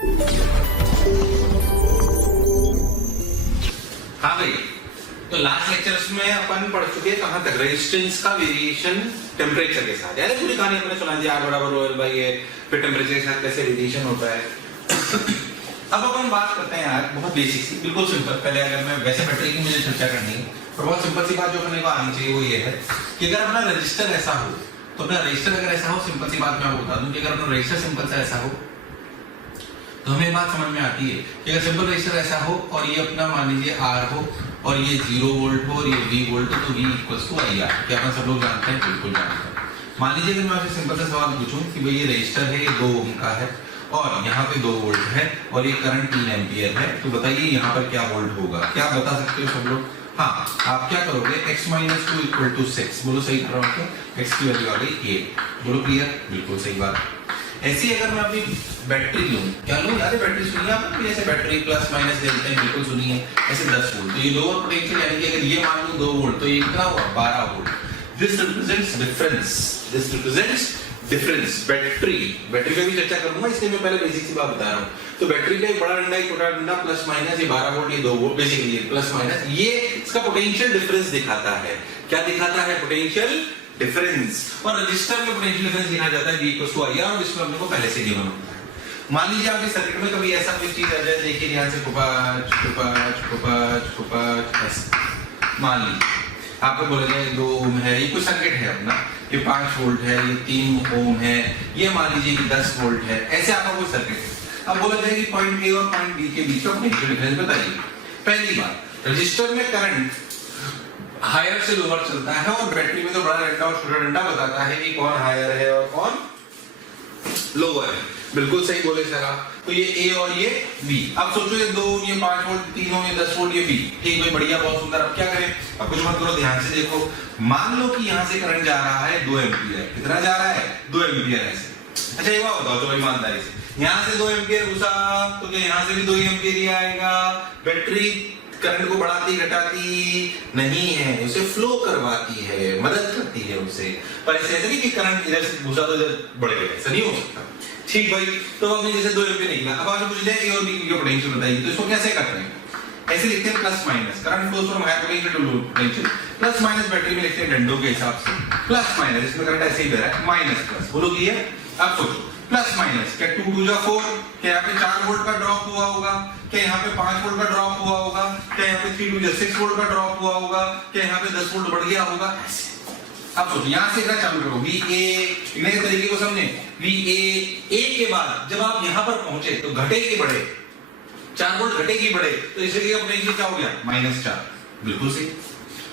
हाँ भाई, तो लास्ट लेक्चर्स में अपन पढ़ चुके हैं कहां तक, रेजिस्टेंस का वेरिएशन टेम्परेचर के साथ। यार पूरी कहानी अपने सुना दी, R बराबर OL बाई A, फिर टेम्परेचर के साथ कैसे वेरिएशन होता है। अब अपन बात करते हैं यार बहुत बेसिक सी, बिल्कुल सिंपल। पहले अगर मैं वैसे बैटरी की मुझे चर्चा करनी है तो बहुत सिंपल सी बात जो अपने को आनी चाहिए वो ये है कि अगर अपना रजिस्टर ऐसा हो, तो अपना रजिस्टर अगर ऐसा हो, सिंपल सी बात मैं आपको बता दूं कि अगर अपना रजिस्टर सिंपल सा ऐसा हो तो हमें बात समझ में आती है कि अगर सिंपल रजिस्टर ऐसा हो और ये अपना मान लीजिए R हो और ये 0 वोल्ट हो और ये V वोल्ट हो, तो V इक्वल्स टू IR। क्या अपन सब लोग जानते हैं? बिल्कुल जानते हैं। मान लीजिए अगर मैं आपसे सिंपल सा सवाल पूछूं कि भाई ये रजिस्टर है, ये 2 ओम का है और यहाँ पे 2 वोल्ट है और ये करंट 3 एम्पियर है, तो बताइए यहाँ पर क्या वोल्ट होगा? क्या आप बता सकते हो सब लोग? हाँ, आप क्या करोगे? x - 2 equal to 6। बोलो सही कर रहा हूँ? x की वैल्यू आ गई 8। बोलो क्लियर? बिल्कुल सही बात। ऐसे ही अगर मैं अपनी बैटरी लूं, क्या लूं यार? बैटरी सुनिए आपने, जैसे बैटरी प्लस माइनस देते हैं, बिल्कुल सुनिए। ऐसे 10 वोल्ट, तो ये लोअर पोटेंशियल यानी कि अगर ये मान लो 2 वोल्ट, तो ये कितना हुआ? 12 volt. This represents difference, this represents difference. Battery पे भी चर्चा करूंगा, इसलिए मैं पहले बेसिक सी बात बता रहा हूं। तो बैटरी का एक बड़ा डंडा, एक छोटा डंडा, प्लस माइनस, ये 12 वोल्ट, ये 2 वोल्ट, बेसिकली प्लस माइनस, ये इसका पोटेंशियल डिफरेंस दिखाता है। क्या दिखाता है? Potential difference. और रजिस्टर में पोटेंशियल डिफरेंस लिखा जाता है V इक्वल्स टू IR, और इसमें अपने को पहले से गिवन होता है। मान लीजिए आपके सर्किट में कभी ऐसा कोई चीज आ जाए, देखिए ध्यान से, ऐसे मान लीजिए आपको बोला जाए 2 ओम है, ये कोई सर्किट है अपना, ये 5 वोल्ट है, ये 3 ओम है, ये मान लीजिए कि 10 वोल्ट है, ऐसे आपका कोई सर्किट है। अब बोला जाए कि पॉइंट A और पॉइंट B के बीच का पोटेंशियल डिफरेंस बताइए। पहली बात, रजिस्टर में करंट हायर से लोअर चलता है और बैटरी में तो बड़ा डंडा और छोटा डंडा बताता है कि कौन हायर है और कौन लोअर है। बिल्कुल सही बोले सर आप। तो ये A और ये B। अब सोचो ये 2 ओम, ये 5 वोल्ट, 3 ओम, ये 10 वोल्ट, ये B। ठीक है, बढ़िया, बहुत सुंदर। अब क्या करें? अब कुछ मत करो, ध्यान से देखो। मान लो कि यहाँ से करंट जा रहा है 2 एम्पियर। कितना जा रहा है? 2 एम्पियर ऐसे। अच्छा ये बात बताओ तो ईमानदारी से, यहाँ से 2 एम्पियर घुसा तो क्या यहाँ से भी 2 एम्पियर ही आएगा? बैटरी करंट को बढ़ाती घटाती नहीं है, उसे फ्लो करवाती है, मदद करती है उसे। पर ऐसे नहीं कि करंट इधर से घुसा तो इधर बढ़ गया, ऐसा नहीं हो सकता। ठीक भाई, तो आपने जैसे 2 एम्पियर निकला, अब आपसे पूछ लिया A और B की पोटेंशियल बताइए, तो इसको कैसे करते हैं? ऐसे लिखते हैं plus minus, current flows from higher potential to low potential, plus minus battery में लिखते हैं डंडों के हिसाब से, प्लस माइनस, इसमें करंट ऐसे ही बह रहा है, माइनस प्लस। बोलो कि है? अब सोचो, प्लस माइनस, क्या 2 2 जा 4, क्या यहाँ पे 4 वोल्ट का ड्रॉप हुआ होगा? क्या यहाँ पे 5 वोल्ट का ड्रॉप हुआ होगा? क्या यहाँ पे 3 2 जा 6 वोल्ट का ड्रॉप हुआ होगा? क्या यहाँ पे 10 वोल्ट बढ़ गया होगा? ऐसे। अब सोचो, यहाँ से क्या चालू करो, VA, नए तरीके को समझे, VA, A के बाद जब आप यहाँ पर पहुंचे तो घटे कि बढ़े? 4 वोल्ट घटे कि बढ़े? तो इसलिए पोटेंशियल क्या हो गया? -4। बिल्कुल सही।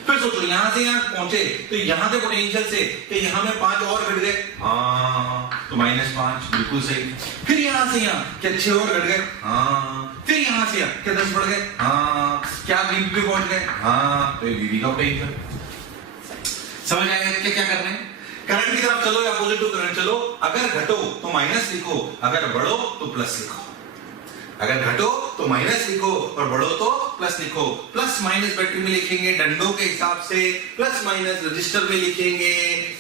फिर सोचो यहाँ से यहाँ पहुंचे तो यहाँ के पोटेंशियल से कि यहाँ में 5 और घट गए, हाँ, तो -5। बिल्कुल सही। फिर यहाँ से यहाँ क्या 6 और घट गए? हाँ। फिर यहाँ से यहाँ क्या 10 बढ़ गए? हाँ। क्या VB पे पहुंच गए? हाँ, तो VB का पोटेंशियल। समझ आएगा कि क्या करना है? करंट की तरफ चलो या पॉजिटिव करंट चलो। अगर घटो तो माइनस लिखो, अगर बढ़ो तो प्लस लिखो। अगर घटो तो माइनस लिखो और बढ़ो तो प्लस लिखो। प्लस माइनस बैटरी में लिखेंगे डंडों के हिसाब से, प्लस माइनस रजिस्टर में लिखेंगे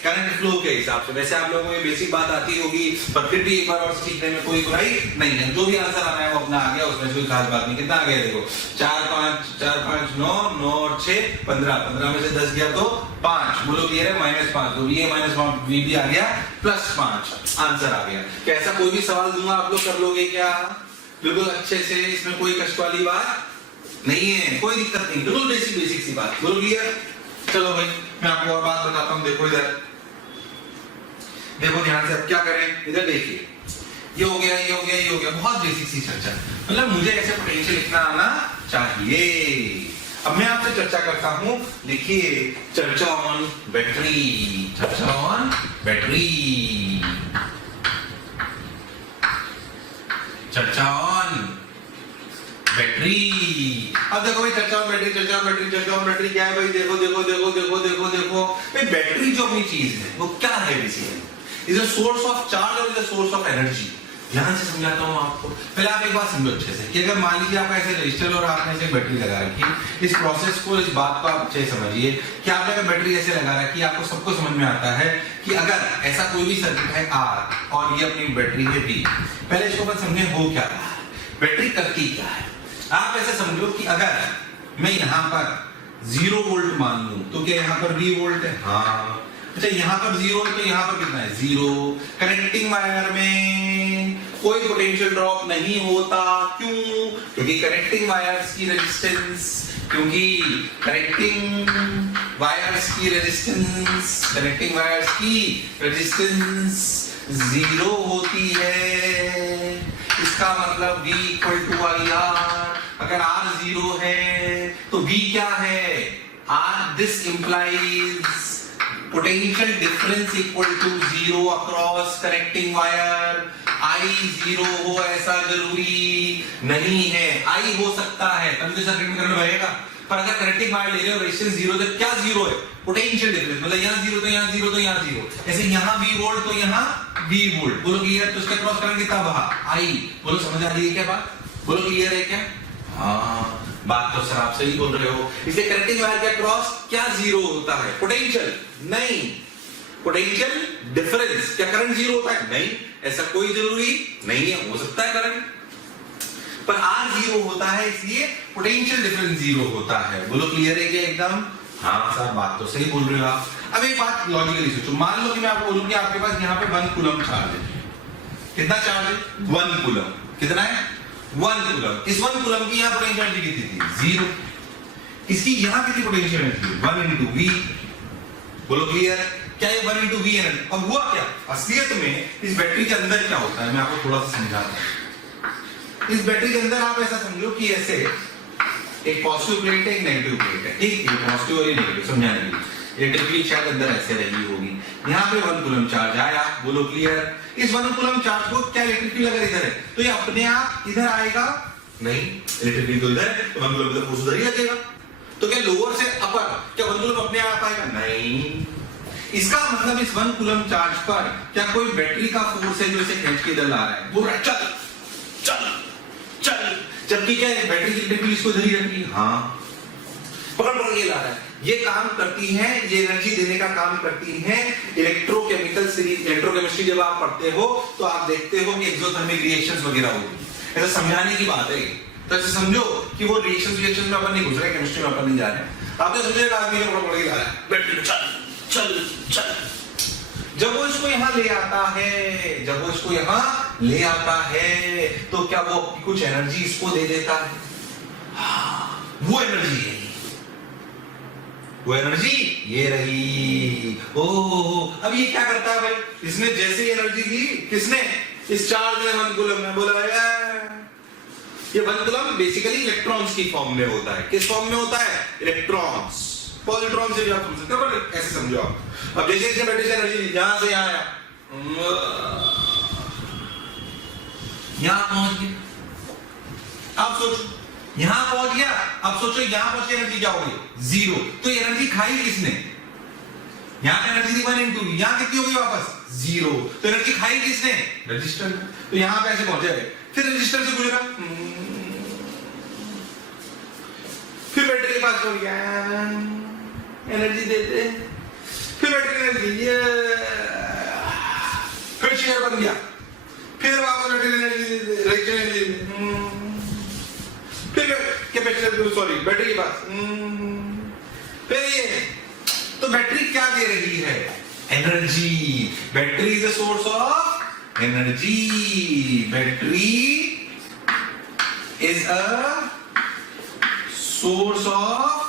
करंट फ्लो के हिसाब से। वैसे आप लोगों को ये बेसिक बात आती होगी, पर फिर भी एक बार और सीखने में कोई बुराई नहीं है। जो भी आंसर आना है वो अपना आ गया, उसमें कोई खास बात नहीं। कितना आ गया देखो, 4 5 9 9 और 6 15, 15 में से 10 गया तो 5। बोलो क्लियर है? -5, तो VA -5, VB आ गया +5, आंसर आ गया। क्या ऐसा कोई भी सवाल दूंगा आप लोग कर लोगे क्या? बिल्कुल अच्छे से, इसमें कोई कष्ट वाली बात नहीं है, कोई दिक्कत नहीं, बिल्कुल बेसिक सी बात। बोलो क्लियर? चलो भाई मैं आपको और बात बताता हूँ। देखो इधर, देखो ध्यान से। अब क्या करें? इधर देखिए, ये हो गया, ये हो गया, ये हो गया, बहुत बेसिक सी चर्चा। मतलब मुझे ऐसे पोटेंशियल लिखना आना चाहिए। अब मैं आपसे चर्चा करता हूँ, देखिए, चर्चा ऑन बैटरी, चर्चा ऑन बैटरी, चर्चा ऑन बैटरी। अब देखो भाई, चर्चा ऑन बैटरी, चर्चा ऑन बैटरी, चर्चा ऑन बैटरी क्या है भाई? देखो देखो देखो देखो देखो देखो भाई, बैटरी जो अपनी चीज है वो क्या है? Basically is a source of charge और is a source of energy. ध्यान से समझाता हूँ आपको। पहले आप एक बात समझो अच्छे से कि अगर मान लीजिए आप ऐसे रजिस्टर और आपने ऐसे बैटरी लगा रखी, इस प्रोसेस को, इस बात को आप अच्छे से समझिए कि आपने अगर बैटरी ऐसे लगा रखी, आपको सबको समझ में आता है कि अगर ऐसा कोई भी सर्किट है R और ये अपनी बैटरी है B, पहले इसको अपन समझे हो क्या रहा है। बैटरी करती क्या है। आप ऐसे समझो कि अगर मैं यहां पर 0 वोल्ट मान लूं तो क्या यहां पर V वोल्ट है? हाँ। अच्छा यहां पर 0 है तो यहां पर कितना है? 0। कनेक्टिंग वायर में कोई पोटेंशियल ड्रॉप नहीं होता। क्यों? क्योंकि कनेक्टिंग वायर्स की रेजिस्टेंस जीरो होती है। इसका मतलब V इक्वल टू IR। अगर R 0 है तो V क्या है? R this implies potential difference equal to 0 across connecting wire. I 0 हो ऐसा जरूरी नहीं है। I हो सकता है तभी तो सर्किट में करंट बहेगा, पर अगर कनेक्टिंग वायर ले रहे हो रेजिस्टेंस 0 तो क्या 0 है? Potential difference. मतलब यहाँ 0 तो यहाँ 0 तो यहाँ 0। ऐसे यहाँ V वोल्ट तो यहाँ V वोल्ट। बोलो क्लियर? तो इसका क्रॉस करंट कितना बहा? I। बोलो समझ आ रही है क्या बात? बोलो क्लियर है क्या? हाँ बात तो सर आप सही बोल रहे हो। इसलिए कनेक्टिंग वायर का क्रॉस क्या 0 होता है? पोटेंशियल नहीं, पोटेंशियल डिफरेंस। क्या करंट 0 होता है? नहीं, ऐसा कोई जरूरी नहीं है। हो सकता है करंट, पर R 0 होता है इसलिए पोटेंशियल डिफरेंस 0 होता है। बोलो क्लियर है क्या एकदम? हाँ सर बात तो सही बोल रहे हो आप। अब एक बात लॉजिकली सोचो, मान लो कि मैं आपको बोलूं कि आपके पास यहाँ पे 1 कूलम चार्ज है। कितना चार्ज है? 1 कूलम। कितना है? 1 कूलम। इस 1 कूलम की यहाँ पोटेंशियल एनर्जी कितनी थी? 0। इसकी यहाँ कितनी पोटेंशियल एनर्जी? 1 into V। बोलो क्लियर? क्या ये 1 into V एनर्जी? अब हुआ क्या असलियत में इस बैटरी के अंदर क्या होता है मैं आपको थोड़ा सा समझाता हूं। इस बैटरी के अंदर आप ऐसा समझो कि ऐसे एक पॉजिटिव प्लेट है, एक नेगेटिव प्लेट है। ठीक है, पॉजिटिव और ये नेगेटिव समझाने के लिए इलेक्ट्रिक फील्ड शायद अंदर ऐसे रही होगी। यहाँ पे 1 कूलम चार्ज आया। बोलो क्लियर? इस 1 कूलम चार्ज को क्या इलेक्ट्रिक फील्ड अगर इधर है तो ये अपने आप इधर आएगा? नहीं, इलेक्ट्रिक फील्ड तो इधर है तो 1 कूलम इधर फोर्स उधर ही लगेगा। तो क्या लोअर से अपर क्या 1 कूलम अपने आप आएगा? नहीं। इसका मतलब इस 1 कूलम चार्ज पर क्या कोई बैटरी का फोर्स है जो इसे खींच के इधर ला रहा है? बोल रहा है चल चल चल, जबकि क्या है बैटरी की इलेक्ट्रिक फील्ड इसको इधर ही रखी है। हाँ पकड़ ये ला रहा है। ये काम करती है, ये एनर्जी देने का काम करती है इलेक्ट्रोकेमिकल सीरीज। इलेक्ट्रोकेमिस्ट्री जब आप पढ़ते हो तो आप देखते हो कि एक्सोथर्मिक रिएक्शंस वगैरह होगी। ऐसा समझाने की बात है। तो ऐसे समझो कि वो रिएक्शन में अपन नहीं घुस रहे, केमिस्ट्री में अपन नहीं जा रहे। आपने समझेगा आदमी को पकड़ के ला रहा है बैटरी चल चल चल। जब वो इसको यहाँ ले आता है, जब वो इसको यहाँ ले आता है तो क्या वो कुछ एनर्जी इसको दे देता है? वो एनर्जी है, वो एनर्जी ये रही। ओह अब ये क्या करता है भाई? इसने जैसे ही एनर्जी दी, किसने? इस चार्ज ने 1 कूलम में। बोला ये 1 कूलम बेसिकली इलेक्ट्रॉन्स की फॉर्म में होता है। किस फॉर्म में होता है? इलेक्ट्रॉन्स। पॉजिट्रॉन से भी आप समझ सकते हो, पर ऐसे समझो आप। अब जैसे इसने बैटरी से एनर्जी यहां से यहां आया, यहां पहुंच गया। आप सोचो यहां पहुंच गया, अब सोचो यहां पहुंच के एनर्जी क्या होगी? 0। तो एनर्जी खाई किसने? यहां पे एनर्जी 1 into V, यहां कितनी होगी वापस? 0। तो एनर्जी खाई किसने? रजिस्टर। तो यहां पे ऐसे पहुंचे, फिर रजिस्टर से गुजरा, फिर बैटरी के पास पहुंच गया, एनर्जी देते, फिर बैटरी एनर्जी, फिर शेयर बन गया, फिर वापस बैटरी एनर्जी, रजिस्टर एनर्जी, फिर कैपेसिटर सॉरी बैटरी के पास, फिर ये। तो बैटरी क्या दे रही है? Energy. Battery is the source of energy. Battery is a source of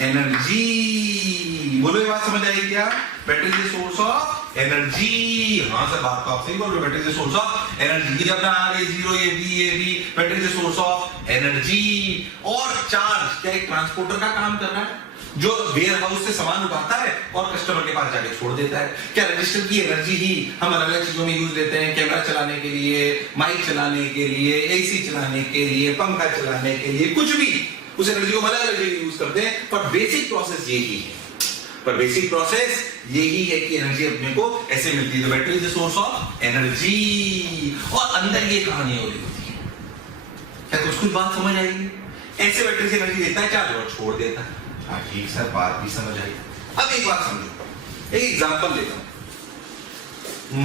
energy. बोलो ये बात समझ आई क्या? Battery is the source of energy. हाँ सर बात तो आप सही बोल रहे हो। Battery is the source of energy. जब ना R 0 ये B battery is the source of energy. और चार्ज क्या एक ट्रांसपोर्टर का काम कर रहा है जो वेयर हाउस से सामान उठाता है और कस्टमर के पास जाके छोड़ देता है। क्या रजिस्टर की एनर्जी ही हम अलग अलग चीजों में यूज लेते हैं? कैमरा चलाने के लिए, माइक चलाने के लिए, एसी चलाने के लिए, पंखा चलाने के लिए, कुछ भी उस एनर्जी को अलग अलग यूज करते हैं, पर बेसिक प्रोसेस यही है। पर बेसिक प्रोसेस यही है कि एनर्जी अपने को ऐसे मिलती है। तो battery is the source of energy. और अंदर ये कहानी हो रही होती है। क्या कुछ बात समझ आएगी? ऐसे बैटरी से एनर्जी देता है चार्ज और छोड़ देता है। हाँ ठीक सर बात भी समझ आई। अब एक बात समझो, एक एग्जांपल लेता हूं।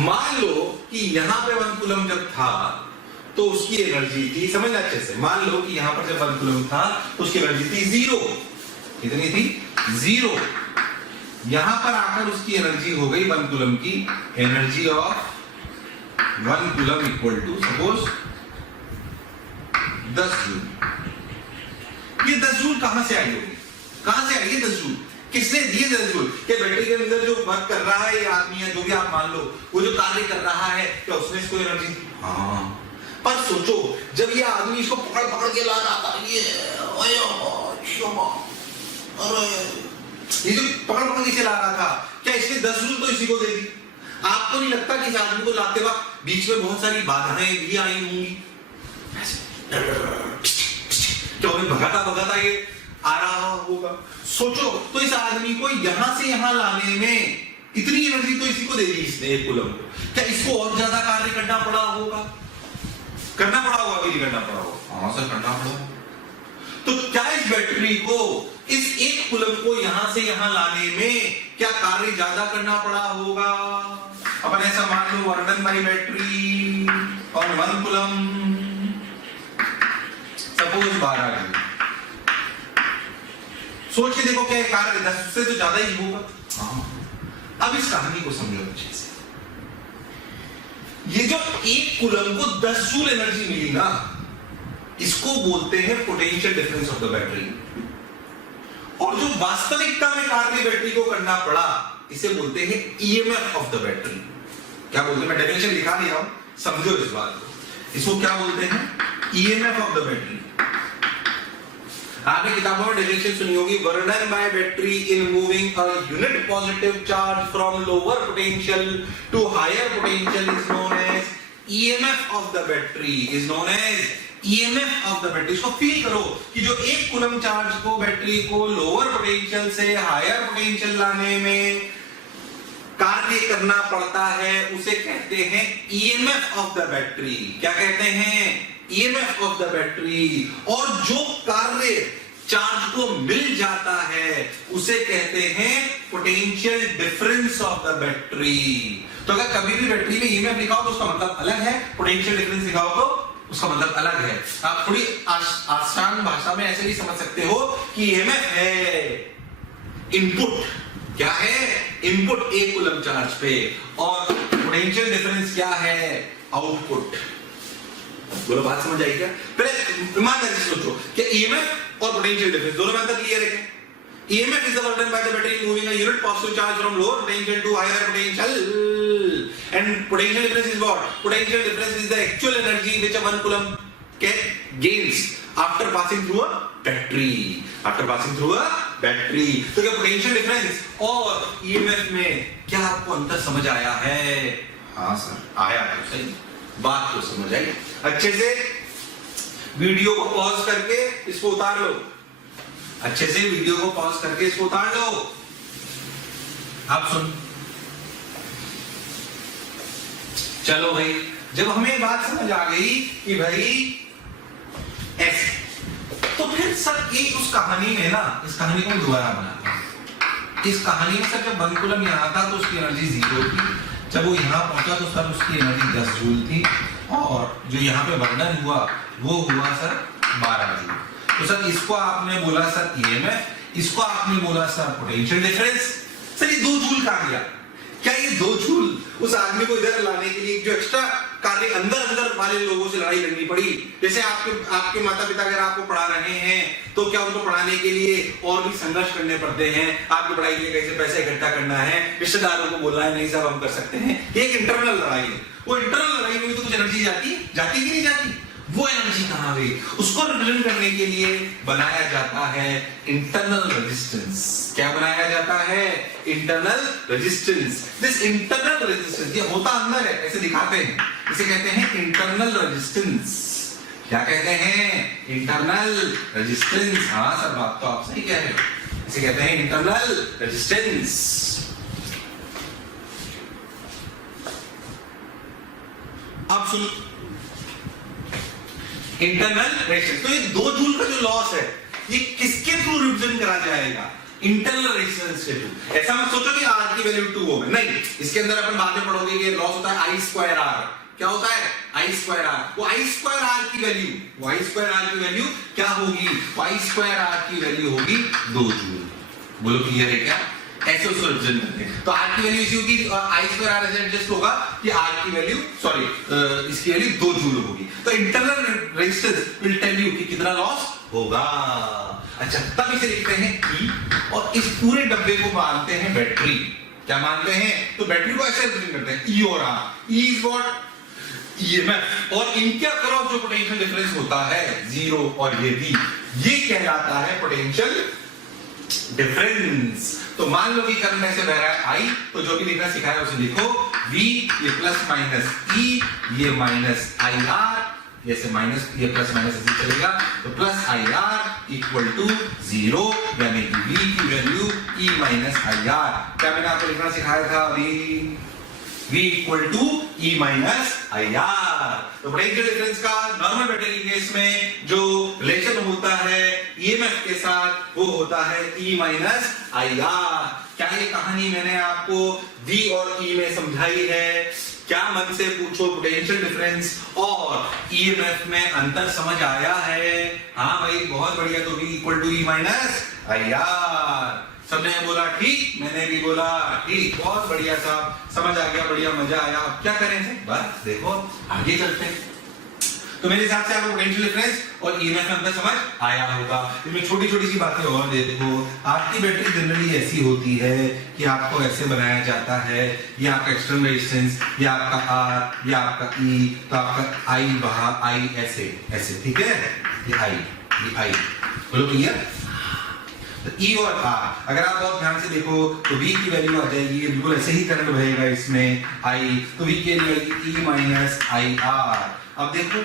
मान लो कि यहां पे 1 कूलम जब था तो उसकी एनर्जी थी, समझना अच्छे से, मान लो कि यहां पर जब 1 कूलम था तो उसकी एनर्जी थी 0। कितनी थी? 0। यहां पर आकर उसकी एनर्जी हो गई 1 कूलम की, energy of 1 coulomb equal to suppose 10 joule. ये 10 जूल कहां से आई होगी? कहां से आई है 10 जूल? किसने दिए 10 जूल? क्या बैटरी के अंदर जो वर्क कर रहा है ये आदमी है, जो भी आप मान लो, वो जो कार्य कर रहा है, क्या उसने इसको एनर्जी? हाँ। पर सोचो, जब ये आदमी इसको पकड़ पकड़ के ला रहा था, ये जो पकड़ पकड़ के ला रहा था, क्या इसने 10 जूल तो इसी को दे दी? आपको नहीं लगता कि इस आदमी को लाते वक्त बीच में बहुत सारी बाधाएं भी आई होंगी? क्या उन्हें भगाता भगाता ये आ रहा होगा? सोचो, तो इस आदमी को यहां से यहां लाने में इतनी एनर्जी तो इसी को दे दी इसने, 1 कूलम को। क्या इसको और ज्यादा कार्य करना पड़ा होगा? करना पड़ा होगा कि नहीं करना पड़ा होगा? हाँ सर, करना पड़ा। तो क्या इस बैटरी को, इस 1 कूलम को यहां से यहां लाने में क्या कार्य ज्यादा करना पड़ा होगा? अपन ऐसा मान लो, वर्णन बाई बैटरी और 1 कूलम सपोज 12 जूल। सोच के देखो, क्या कार्य 10 से तो ज्यादा ही होगा? हाँ। अब इस कहानी को समझो अच्छे से। ये जो 1 कूलम को 10 जूल एनर्जी मिली ना, इसको बोलते हैं potential difference of the battery. और जो वास्तविकता में कार्य बैटरी को करना पड़ा, इसे बोलते हैं ईएमएफ ऑफ द बैटरी। क्या बोलते हैं? मैं डेफिनेशन लिखा दिया हूं, समझो इस बात को। इसको क्या बोलते हैं? EMF of the battery. आपने किताबों में डेफिनेशन सुनी होगी, work done by battery in moving a unit positive charge from lower potential to higher potential is known as EMF of the battery, is known as EMF of the battery. इसको feel करो कि जो 1 coulomb charge को, battery को lower potential से higher potential लाने में कार्य करना पड़ता है, उसे कहते हैं ईएमएफ ऑफ द बैटरी। क्या कहते हैं? EMF of the battery. और जो कार्य चार्ज को मिल जाता है उसे कहते हैं potential difference of the battery. तो अगर कभी भी बैटरी में ईएमएफ लिखा हो तो उसका मतलब अलग है, पोटेंशियल डिफरेंस लिखा हो तो उसका मतलब अलग है। आप थोड़ी आसान भाषा में ऐसे भी समझ सकते हो कि ईएमएफ है इनपुट। क्या है? इनपुट 1 कूलम चार्ज पे, और पोटेंशियल डिफरेंस क्या है? आउटपुट। बोलो, बात समझ आई क्या? पहले ईमानदारी से सोचो कि ईएमएफ और पोटेंशियल डिफरेंस दोनों में अंतर क्लियर है क्या? EMF is the work done by the battery moving a unit positive charge from lower potential to higher potential, and potential difference is what? Potential difference is the actual energy which a 1 coulomb gains after passing through a battery, after passing through a battery। तो क्या potential difference और EMF में क्या आपको अंतर समझ आया है? हाँ सर, आया तो सही, बात तो समझ आई। अच्छे से वीडियो को पॉज करके इसको उतार लो, अच्छे से वीडियो को पॉज करके इसको उतार लो। आप सुन, चलो भाई, जब हमें बात समझ आ गई कि भाई ऐसे, तो फिर सर ये उस कहानी में ना, इस कहानी को दोबारा बनाते हैं। इस कहानी में सर जब 1 कूलम यहाँ था तो उसकी एनर्जी 0 थी, जब वो यहाँ पहुंचा तो सर उसकी एनर्जी 10 जूल थी, और जो यहाँ पे वर्णन हुआ वो हुआ सर 12 जूल। तो सर इसको आपने बोला सर ईएमएफ, इसको आपने बोला सर पोटेंशियल डिफरेंस। सर ये 2 जूल कहां गया? क्या ये 2 जूल उस आदमी को इधर लाने के लिए जो एक्स्ट्रा कार्य अंदर वाले लोगों से लड़ाई लड़नी पड़ी? जैसे आपके माता पिता अगर आपको पढ़ा रहे हैं तो क्या उनको पढ़ाने के लिए और भी संघर्ष करने पड़ते हैं? आपकी पढ़ाई के लिए कैसे पैसे इकट्ठा करना है, रिश्तेदारों को बोलना है नहीं साहब हम कर सकते हैं, ये एक इंटरनल लड़ाई है। वो इंटरनल लड़ाई में तो कुछ एनर्जी जाती कि नहीं जाती? वो एनर्जी कहां गई? उसको रिप्रेजेंट करने के लिए बनाया जाता है इंटरनल रेजिस्टेंस। क्या बनाया जाता है? Internal resistance. This internal resistance, ये होता अंदर है, ऐसे दिखाते हैं, इसे कहते हैं इंटरनल रेजिस्टेंस। क्या कहते हैं? Internal resistance. हाँ सर, बात तो आप सही कह रहे हो, इसे कहते हैं इंटरनल रेजिस्टेंस। अब सुन, इंटरनल रेजिस्टेंस, तो ये 2 जूल का जो लॉस है ये किसके थ्रू रिप्रेजेंट करा जाएगा? इंटरनल रेजिस्टेंस के थ्रू। ऐसा मत सोचो कि आर की वैल्यू 2 होगा, नहीं, इसके अंदर अपन बाद में पढ़ोगे कि लॉस होता है I2R, क्या होता है आई स्क्वायर आर। वो आई स्क्वायर आर की वैल्यू क्या होगी, आई स्क्वायर आर की वैल्यू होगी 2 जूल। बोलो क्लियर है क्या, ऐसे उसको रिप्रेजेंट करते हैं। तो आर की वैल्यू इसी होगी और आई स्क्वायर आर ऐसे एडजस्ट होगा कि आर की वैल्यू इसकी वैल्यू 2 जूल होगी। तो internal resistance will tell you कि कितना लॉस होगा। अच्छा, तब इसे लिखते हैं ई और इस पूरे डब्बे को मानते हैं बैटरी। क्या मानते हैं, तो बैटरी को ऐसे रिप्रेजेंट करते हैं ई और R. E is what, EMF, और इनके अक्रॉस जो पोटेंशियल डिफरेंस होता है 0 और ये V, ये कहलाता है पोटेंशियल डिफरेंस। तो मान लो कि करंट ऐसे बह रहा है आई, तो जो भी लिखना सिखाया उसे लिखो V, ये प्लस माइनस E, ये माइनस आई आर, जैसे माइनस ये प्लस माइनस ऐसे चलेगा, तो plus I R equal to 0, यानी कि V की value E minus I R. क्या मैंने आपको लिखना सिखाया था अभी, V equal to E minus I R. तो पोटेंशियल डिफरेंस का नॉर्मल बैटरी केस में जो रिलेशन होता है ईएमएफ के साथ वो होता है E माइनस आई आर। क्या ये कहानी मैंने आपको V और E में समझाई है? क्या मन से पूछो, पोटेंशियल डिफरेंस और ईएमएफ में अंतर समझ आया है? हाँ भाई बहुत बढ़िया। तो V equal to E minus I R. सबने बोला ठीक, मैंने भी बोला ठीक, बहुत बढ़िया साहब, समझ आ गया, बढ़िया मजा आया। अब क्या करें सर, बस देखो आगे चलते हैं। तो मेरे हिसाब से आपको पोटेंशियल डिफरेंस और ईएमएफ में अंतर समझ आया होगा। इसमें छोटी छोटी सी बातें और देखो, आपकी बैटरी जनरली ऐसी होती है कि आपको ऐसे बनाया जाता है, ये आपका एक्सटर्नल रेजिस्टेंस, ये आपका आर, ये आपका ई, तो आपका आई वहां, आई ऐसे ऐसे, ठीक है, ये आई, बोलो क्लियर। ई और आर अगर आप बहुत ध्यान से देखो तो V की वैल्यू आ जाएगी, ये बिल्कुल ऐसे ही करंट बहेगा इसमें I, तो V की value E minus I are. अब देखो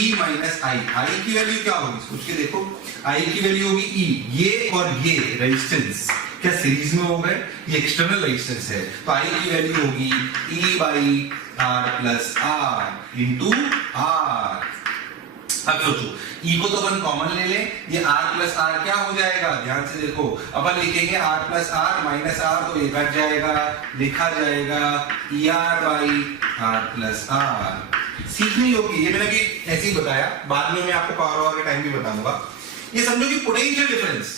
E माइनस आई की वैल्यू क्या होगी, सोच के देखो, I की वैल्यू होगी E, ये और ये रेजिस्टेंस क्या सीरीज में हो गए, ये एक्सटर्नल रेजिस्टेंस है, तो I की वैल्यू होगी E by R plus R into R. अब सोचो E को तो अपन कॉमन ले लें, ये R प्लस आर क्या हो जाएगा, ध्यान से देखो, अपन लिखेंगे R plus R minus R, तो ये कट जाएगा, लिखा जाएगा ER by R plus R. सीखनी होगी, ये मैंने भी ऐसे ही बताया, बाद में मैं आपको पावर ऑवर के टाइम भी बताऊंगा। ये समझो कि पोटेंशियल डिफरेंस।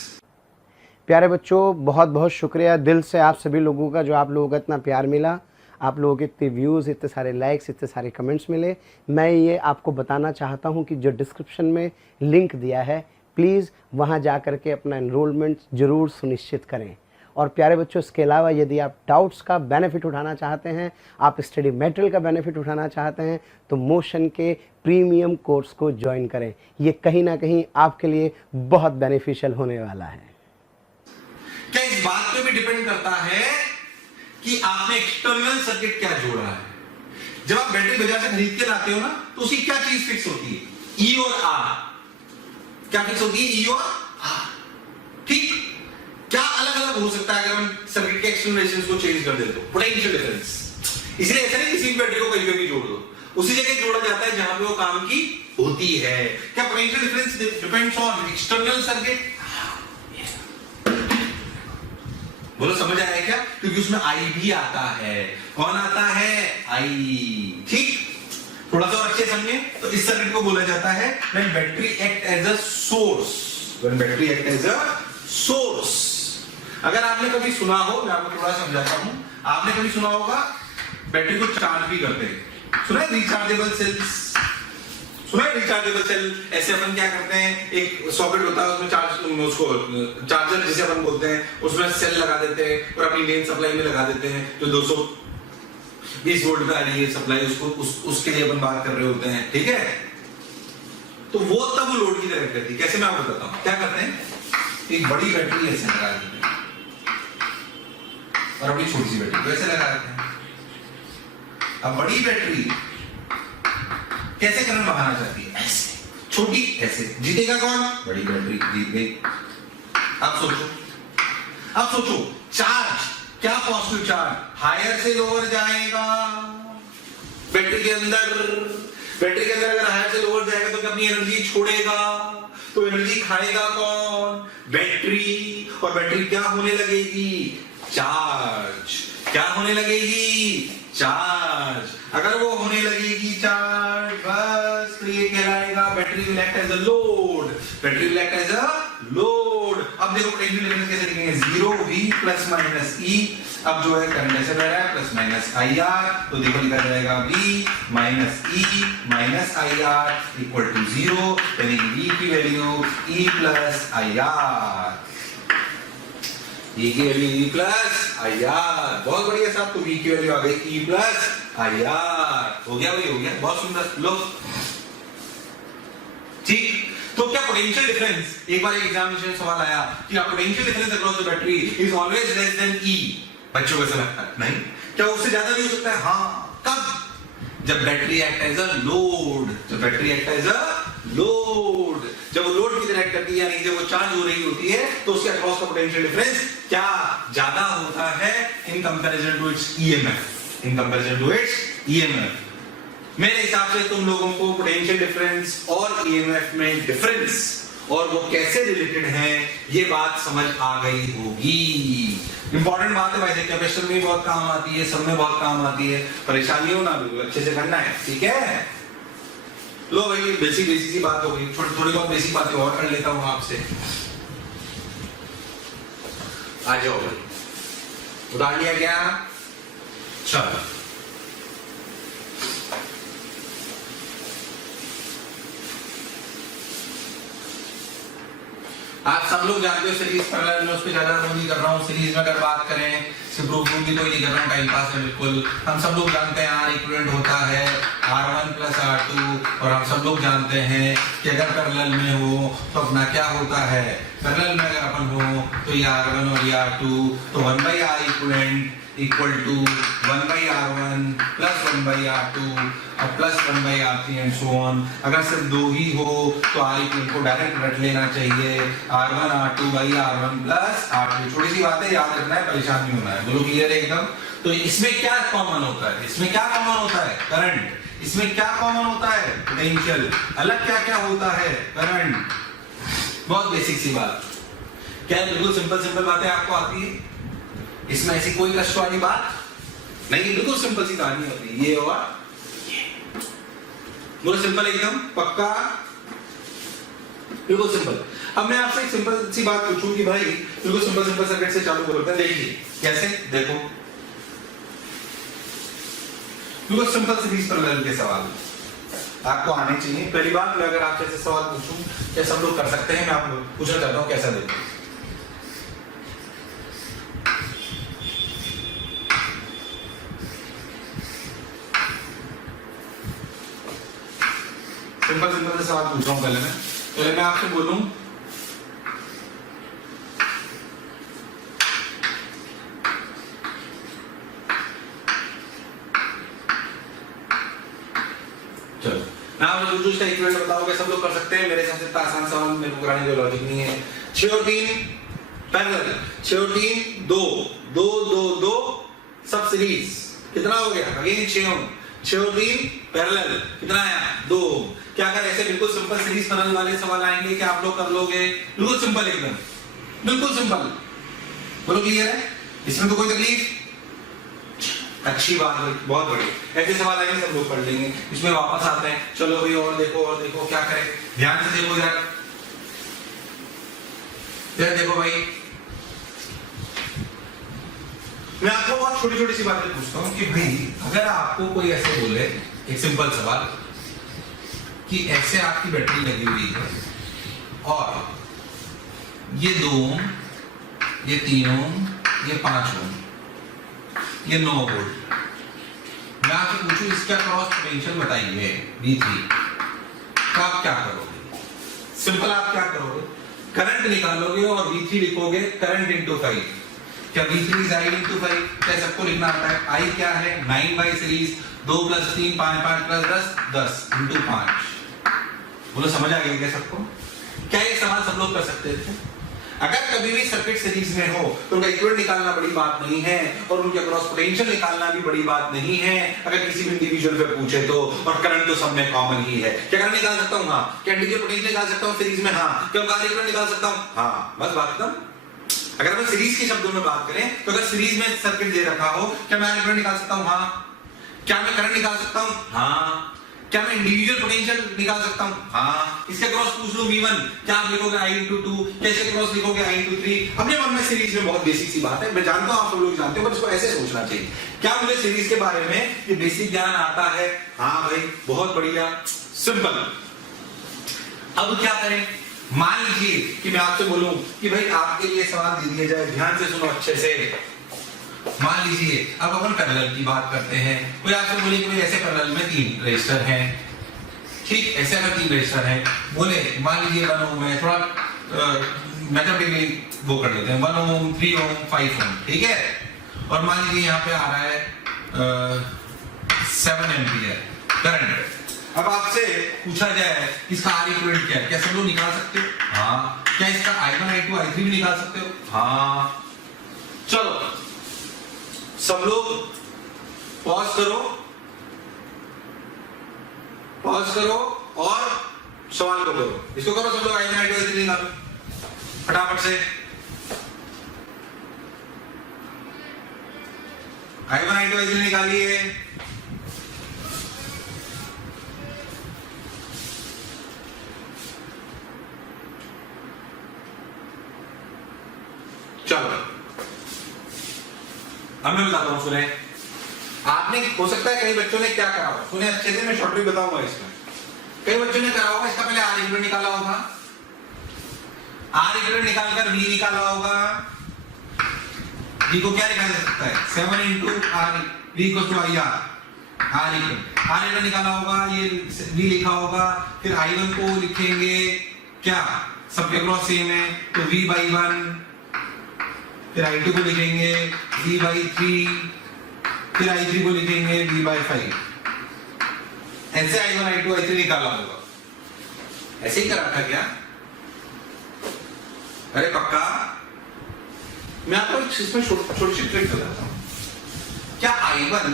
प्यारे बच्चों, बहुत बहुत शुक्रिया दिल से आप सभी लोगों का, जो आप लोगों का इतना प्यार मिला, आप लोगों के इतने व्यूज़, इतने सारे लाइक्स, इतने सारे कमेंट्स मिले। मैं ये आपको बताना चाहता हूँ कि जो डिस्क्रिप्शन में लिंक दिया है, प्लीज़ वहाँ जा कर के अपना एनरोलमेंट ज़रूर सुनिश्चित करें। और प्यारे बच्चों, इसके अलावा यदि आप डाउट्स का बेनिफिट उठाना चाहते हैं, आप स्टडी मटेरियल का बेनिफिट उठाना चाहते हैं, तो मोशन के प्रीमियम कोर्स को ज्वाइन करें। ये कहीं ना कहीं आपके लिए बहुत बेनिफिशियल होने वाला है। क्या इस बात पे भी डिपेंड करता है कि आपने एक्सटर्नल सर्किट क्या जोड़ा है? जब आप बैटरी बाजार से खरीद के लाते हो ना, तो उसकी क्या चीज फिक्स होती है, ई और आर। क्या फिक्स होती है, ई और आर, ठीक। क्या अलग अलग हो सकता है अगर हम सर्किट के एक्सटर्नल रेजिस्टेंस को चेंज कर दे तो? Potential difference. इसलिए ऐसा नहीं किसी बैटरी को कहीं पे भी जोड़ दो, उसी जगह जोड़ा जाता है जहां पे वो काम की होती है। क्या potential difference depends on external circuit? बोलो समझ आया क्या? क्योंकि उसमें आई भी आता है। कौन आता है? आई, ठीक। थोड़ा सा अच्छे समझे तो इस सर्किट को बोला जाता है when battery act as a source, when battery act as a source। अगर आपने कभी सुना हो, मैं आपको थोड़ा समझाता हूं, आपने कभी सुना होगा बैटरी को चार्ज भी करते हैं, सुना है रिचार्जेबल सेल्स, सुना है रिचार्जेबल सेल। ऐसे अपन क्या करते हैं, एक सॉकेट होता है उसमें उसको चार्जर जिसे अपन बोलते हैं, उसमें सेल लगा देते हैं और अपनी मेन सप्लाई में लगा देते हैं, जो 220 वोल्ट का है सप्लाई, उसके लिए अपन बात कर रहे होते हैं, ठीक है। तो वो तब लोड की तरह करती है। कैसे मैं आपको बताता हूं, क्या करते हैं, एक बड़ी बैटरी ऐसे लगा देते हैं और अपनी छोटी सी बैटरी को ऐसे लगा देते हैं। अब बड़ी बैटरी कैसे करंट बहाना चाहती है, ऐसे, छोटी ऐसे, जीतेगा कौन? बड़ी बैटरी जीत गई। अब सोचो चार्ज, क्या पॉजिटिव चार्ज हायर से लोअर जाएगा बैटरी के अंदर। बैटरी के अंदर अगर हायर से लोअर जाएगा तो अपनी एनर्जी छोड़ेगा, तो एनर्जी खाएगा कौन? बैटरी। और बैटरी क्या होने लगेगी? चार्ज। क्या होने लगेगी? चार्ज। अगर वो होने लगेगी चार्ज बस, तो ये कहलाएगा battery will act as a load. Battery will act as a load. अब देखो पोटेंशियल डिफरेंस कैसे लिखेंगे, 0 V प्लस माइनस E। अब जो है करंट ऐसे बह रहा है प्लस माइनस IR, तो देखो लिखा जाएगा V minus E minus IR equal to 0, यानी V की value E plus IR। E की वैल्यू E प्लस IR। बहुत बढ़िया साहब, तो V की वैल्यू आ गई E प्लस IR। हो गया भाई, हो गया, बहुत सुंदर। लो ठीक, तो क्या पोटेंशियल डिफरेंस, एक बार एग्जामिनेशन सवाल आया कि potential difference across the battery is always less than E। बच्चों को ऐसा लगता है नहीं, क्या उससे ज्यादा नहीं हो सकता है? हाँ, कब? जब battery act as a load. जब battery act as a load, जब वो लोड की तरह एक्ट करती है, यानी जब वो चार्ज हो रही होती है, तो उसके अक्रॉस का पोटेंशियल डिफरेंस क्या ज्यादा होता है in comparison to its EMF. In comparison to its EMF. मेरे हिसाब से तुम लोगों को पोटेंशियल डिफरेंस और ईएमएफ में डिफरेंस और वो कैसे रिलेटेड हैं, ये बात समझ आ गई होगी। इंपॉर्टेंट बात है भाई, कैपेसिटर में बहुत काम आती है, सब में बहुत काम आती है, परेशानी हो ना, बिल्कुल अच्छे से करना है, ठीक है। लो भाई, बेसिक सी बात हो गई, थोड़ी बहुत बेसिक बातें और कर लेता हूं आपसे। आ जाओ भाई, उतार लिया क्या? चलो, आप सब लोग जानते हो सीरीज पैरेलल में, उस पर ज्यादा नहीं कर रहा हूँ। सीरीज में अगर बात करें, सिर्फ प्रूफ की कोई नहीं कर रहा हूँ, टाइम पास है बिल्कुल। हम सब लोग जानते हैं R इक्विवेलेंट होता है R1 प्लस R2, और हम सब लोग जानते हैं कि अगर पैरेलल में हो तो अपना क्या होता है, पैरेलल में अगर अपन हो तो ये R1 और ये R2, तो 1/R equivalent equal to 1/R1 plus 1/R2 और plus 1/R3 and so on. अगर सिर्फ दो ही हो तो R इक्वल को डायरेक्ट रट लेना चाहिए, R1 R2/R1 प्लस R2। छोटी सी बात है, याद रखना है, परेशान नहीं होना है। बोलो क्लियर है एकदम? तो इसमें क्या कॉमन होता है? इसमें क्या कॉमन होता है? करंट। इसमें क्या कॉमन होता है? पोटेंशियल। अलग क्या क्या होता है? करंट। बहुत बेसिक सी बात, क्या बिल्कुल सिंपल बातें आपको आती है, इसमें ऐसी कोई कष्ट वाली बात नहीं, बिल्कुल सिंपल सी कहानी होती है। ये हुआ, बोलो सिंपल एकदम, पक्का, बिल्कुल सिंपल। अब मैं आपसे एक सिंपल सी बात पूछूं कि भाई बिल्कुल सिंपल सर्किट से चालू करते हैं। देखिए कैसे, देखो बिल्कुल सिंपल सीरीज पैरेलल के सवाल आपको आने चाहिए। पहली बात, मैं अगर आपसे ऐसे सवाल पूछूं, क्या सब लोग कर सकते हैं? मैं आपको पूछना चाहता हूं, कैसा देखो। सिंपल से सवाल पूछ रहा हूं। पहले मैं आपसे बोलूं, चलो मैं आपको जो इसका इक्विवेलेंट बताओगे, सब लोग कर सकते हैं। मेरे हिसाब से इतना आसान सवाल मेरे को कराने की लॉजिक नहीं है। 6 और 3 पैरेलल, 6 और 3 2 2 2 2 सब सीरीज, कितना हो गया? अगेन 6 और 3 पैरेलल, कितना आया? 2। क्या अगर ऐसे बिल्कुल सिंपल सीरीज पैरेलल वाले सवाल आएंगे कि आप लोग कर लोगे? बिल्कुल सिंपल, एकदम बिल्कुल सिंपल। बोलो क्लियर है? इसमें तो कोई तकलीफ? अच्छी बात है, बहुत बढ़िया। ऐसे सवाल आएंगे सब लोग पढ़ लेंगे। इसमें वापस आते हैं, चलो भाई और देखो क्या करें, ध्यान से देखो यार, देखो भाई, मैं आपको बहुत छोटी सी बातें पूछता हूं कि भाई अगर आपको कोई ऐसे बोले, एक सिंपल सवाल कि ऐसे आपकी बैटरी लगी हुई है और ये 2 ओम, ये 3 ओम, ये 5 ओम, ये 9 वोल्ट, मैं आपसे पूछूं इसका क्रॉस पोटेंशियल बताइए V3, तो आप क्या करोगे? सिंपल, आप क्या करोगे? करंट निकालोगे और V3 लिखोगे करंट इंटू 5। क्या V3 इज I इंटू 5? क्या सबको लिखना आता है? I क्या है? 9 बाई सीरीज, 2 + 3 5 5 + 10 10 इंटू 5। बोलो समझ आ गया क्या सबको? क्या ये सवाल सब लोग कर सकते थे? अगर कभी भी सर्किट सीरीज में हो तो उनका इक्विवेलेंट निकालना बड़ी बात नहीं है, और उनके अक्रॉस पोटेंशियल निकालना भी बड़ी बात नहीं है अगर किसी भी इंडिविजुअल पे पूछे तो। और करंट तो सब में कॉमन ही है। क्या करंट निकाल सकता हूं? हाँ। क्या इंडिविजुअल पोटेंशियल निकाल सकता हूं सीरीज में? हाँ। क्या कार इक्विवेलेंट निकाल सकता हूं? हाँ। बस बात खत्म। अगर मैं सीरीज के शब्दों में बात करें तो अगर सीरीज में सर्किट दे रखा हो, क्या मैं इक्विवेलेंट निकाल सकता हूं? हाँ। क्या मैं करंट निकाल सकता हूं? हाँ। क्या मैं इंडिविजुअल पोटेंशियल निकाल सकता हूं? हाँ। इसके क्रॉस पूछ लो V1, क्या आप लिखोगे I into 2, कैसे क्रॉस लिखोगे I into 3? अपने मन में सीरीज में बहुत बेसिक सी बात है, मैं जानता हूं आप सब लोग जानते हो, पर इसको ऐसे सोचना चाहिए। क्या मुझे सीरीज के बारे में ये बेसिक ज्ञान आता है? हाँ भाई, बहुत बढ़िया, सिंपल। अब क्या करें? मान लीजिए कि मैं आपसे बोलूं कि भाई आपके लिए सवाल दे दिया जाए, ध्यान से सुनो अच्छे से। मान लीजिए अब अपन पैरेलल की बात करते हैं, कोई आपसे बोले कि भाई ऐसे पैरेलल में 3 रेजिस्टर हैं, ठीक, ऐसे अगर 3 रेजिस्टर हैं, बोले मान लीजिए 1 ओम है, थोड़ा मैथमेटिकली वो कर लेते हैं, 1 ओम, 3 ओम, 5 ओम, ठीक है, और मान लीजिए यहाँ पे आ रहा है 7 एम्पियर करंट। अब आपसे पूछा जाए इसका आर इक्विवेलेंट क्या है, क्या सब लोग निकाल सकते हो? हाँ। क्या इसका I1, I2, I3 भी निकाल सकते हो? हाँ। चलो सब लोग पॉज करो और सवाल को करो, इसको करो सब लोग, I1, I2, I3 निकालो फटाफट से। I1, I2, I3 निकालिए। चलो अब मैं बताता हूं, सुने। आपने हो सकता है कई बच्चों ने क्या करा हो, सुने अच्छे से, मैं शॉर्ट भी बताऊंगा इसमें। कई बच्चों ने करा होगा, इसका पहले आर इक्विवेलेंट निकाला होगा, आर इक्विवेलेंट निकालकर V निकाला होगा। V को क्या लिखा जा सकता है? 7 into R, V equals to IR, R equivalent निकाला होगा, ये V लिखा होगा, फिर I1 को लिखेंगे क्या, सबके क्रॉस सेम है तो V by 1, फिर I2 को लिखेंगे V by 3, फिर I3 को लिखेंगे V by 5। ऐसे I1, I2, I3 निकाला होगा, ऐसे ही करा था क्या? अरे पक्का? मैं आपको इसमें छोटी सी ट्रिक बताता हूं। क्या I1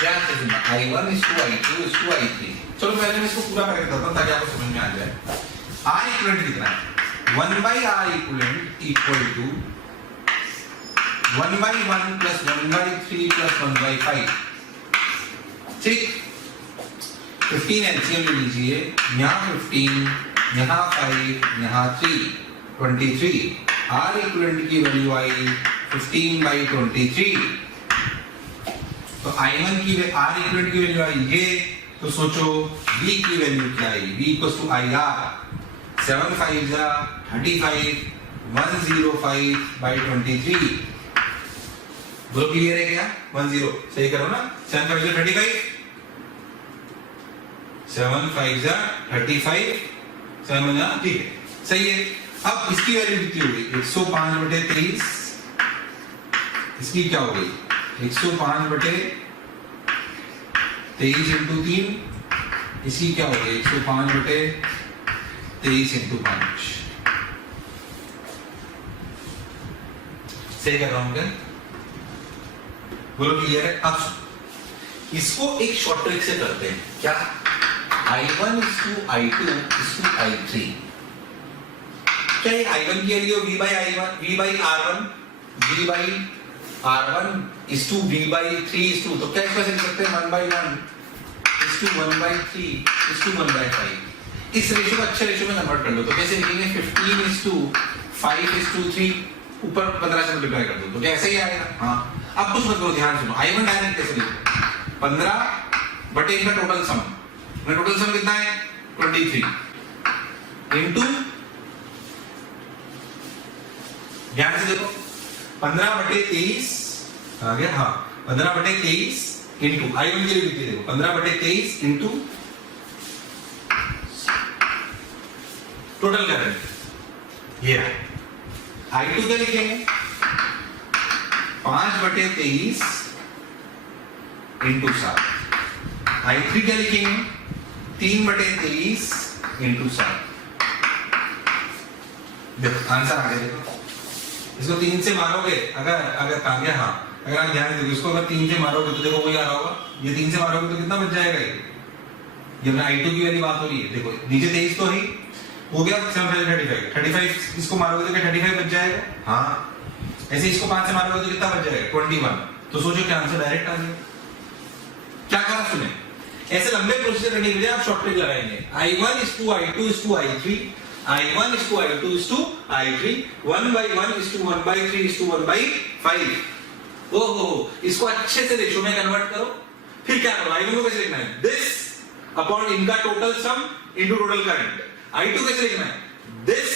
क्या सुनना, I1 is to I2 is to I3। चलो पहले मैं इसको पूरा करके बताता हूं ताकि आपको समझ में आ जाए। R इक्विवेलेंट कितना है? 1 by R equivalent equal to 1 by 1 plus 1 by 3 plus 1 by 5, ठीक। 15 एलसीएम ले लीजिए, यहाँ 15, यहाँ 5, यहाँ 3, 23। R इक्विवेलेंट की वैल्यू आई 15 by 23, तो I1 की R इक्विवेलेंट की वैल्यू आई ये, तो सोचो V की वैल्यू क्या आई? V equals to IR, 7 5 35, 105 by 23। बोलो क्लियर है क्या? 10 सही करो ना, 7 5 35, 7 5 35, 7 ठीक है, सही है। अब इसकी वैल्यू कितनी होगी? 105/23, इसकी क्या हो गई? 105/23 into 3, इसकी क्या हो गई? 105/23 into 5। सही कर रहा हूं क्या? बोलो क्लियर है? अब इसको एक शॉर्ट ट्रिक से करते हैं, क्या? I1 is to I2 is to I3। क्या ये I1 की value V by I1, V by R1, V by R1 is to V by 3 is to, तो क्या इसको लिख सकते हैं 1 by 1 is to 1 by 3 is to 1 by 5। इस रेशियो को अच्छे रेशियो में कन्वर्ट कर लो, तो कैसे लिखेंगे? 15 is to 5 is to 3, ऊपर 15 से मल्टीप्लाई कर दो, तो क्या ऐसे ही आएगा? हाँ। अब कुछ मत करो, ध्यान सुनो, I1 डायरेक्ट कैसे लिखो? 15 बटे इनका टोटल सम, टोटल सम कितना है? 23 इनटू, ध्यान से देखो, 15/23 आ गया, हाँ 15/23 इनटू I1 के लिए लिखते देखो, 15/23 इनटू टोटल करंट, ये I2 क्या लिखेंगे? 5/23 इंटू 7। I3 क्या लिखेंगे? 3/23 इंटू 7। देखो आंसर आ गया, देखो इसको 3 से मारोगे, अगर आ गया, हाँ अगर आप ध्यान से देखो, इसको अगर 3 से मारोगे तो देखो वही आ रहा होगा, ये 3 से मारोगे तो कितना बच जाएगा? ये अपना I2 की वाली बात हो रही है, देखो नीचे 23 तो ही हो गया, 35 इसको मारोगे तो क्या 35 बच जाएगा? हाँ। ऐसे इसको 5 से मारोगे तो कितना बच जाएगा? 21। तो सोचो क्या आंसर डायरेक्ट आ गया। क्या करा सुने, ऐसे लंबे प्रोसीजर करने के लिए आप शॉर्ट ट्रिक लगाएंगे। I1 is to I2 is to I3, I1 is to I2 is to I3, 1/1 is to 1/3 is to 1/5। ओहो, इसको अच्छे से रेशो में कन्वर्ट करो। फिर क्या करो, I1 को कैसे लिखना है, दिस अपॉन इनका total sum into total current. I2 कैसे लिखना है, this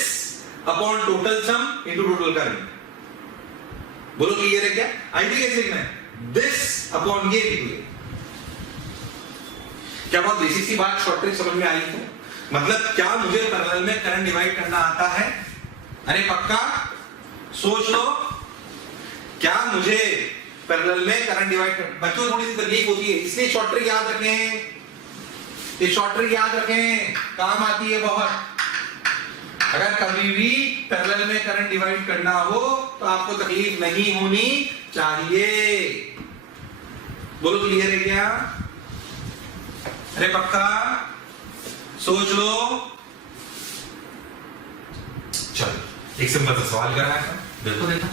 upon total sum into total current. बोलो क्लियर है क्या? I3 कैसे लिखना है, दिस अपॉन ये इनटू ये। क्या बहुत बेसिक सी बात शॉर्ट ट्रिक समझ में आई है? मतलब क्या मुझे पैरेलल में करंट डिवाइड करना आता है? अरे पक्का सोच लो, क्या मुझे पैरेलल में करंट डिवाइड कर, बच्चों थोड़ी सी तकलीफ होती है, इसलिए शॉर्ट ट्रिक याद रखें, ये शॉर्ट ट्रिक याद रखें, काम आती है बहुत। अगर कभी भी पैरेलल में करंट डिवाइड करना हो तो आपको तकलीफ नहीं होनी चाहिए। बोलो क्लियर है क्या? अरे पक्का सोच लो। चलो एक सिंपल सा सवाल कराया था, देखो देखो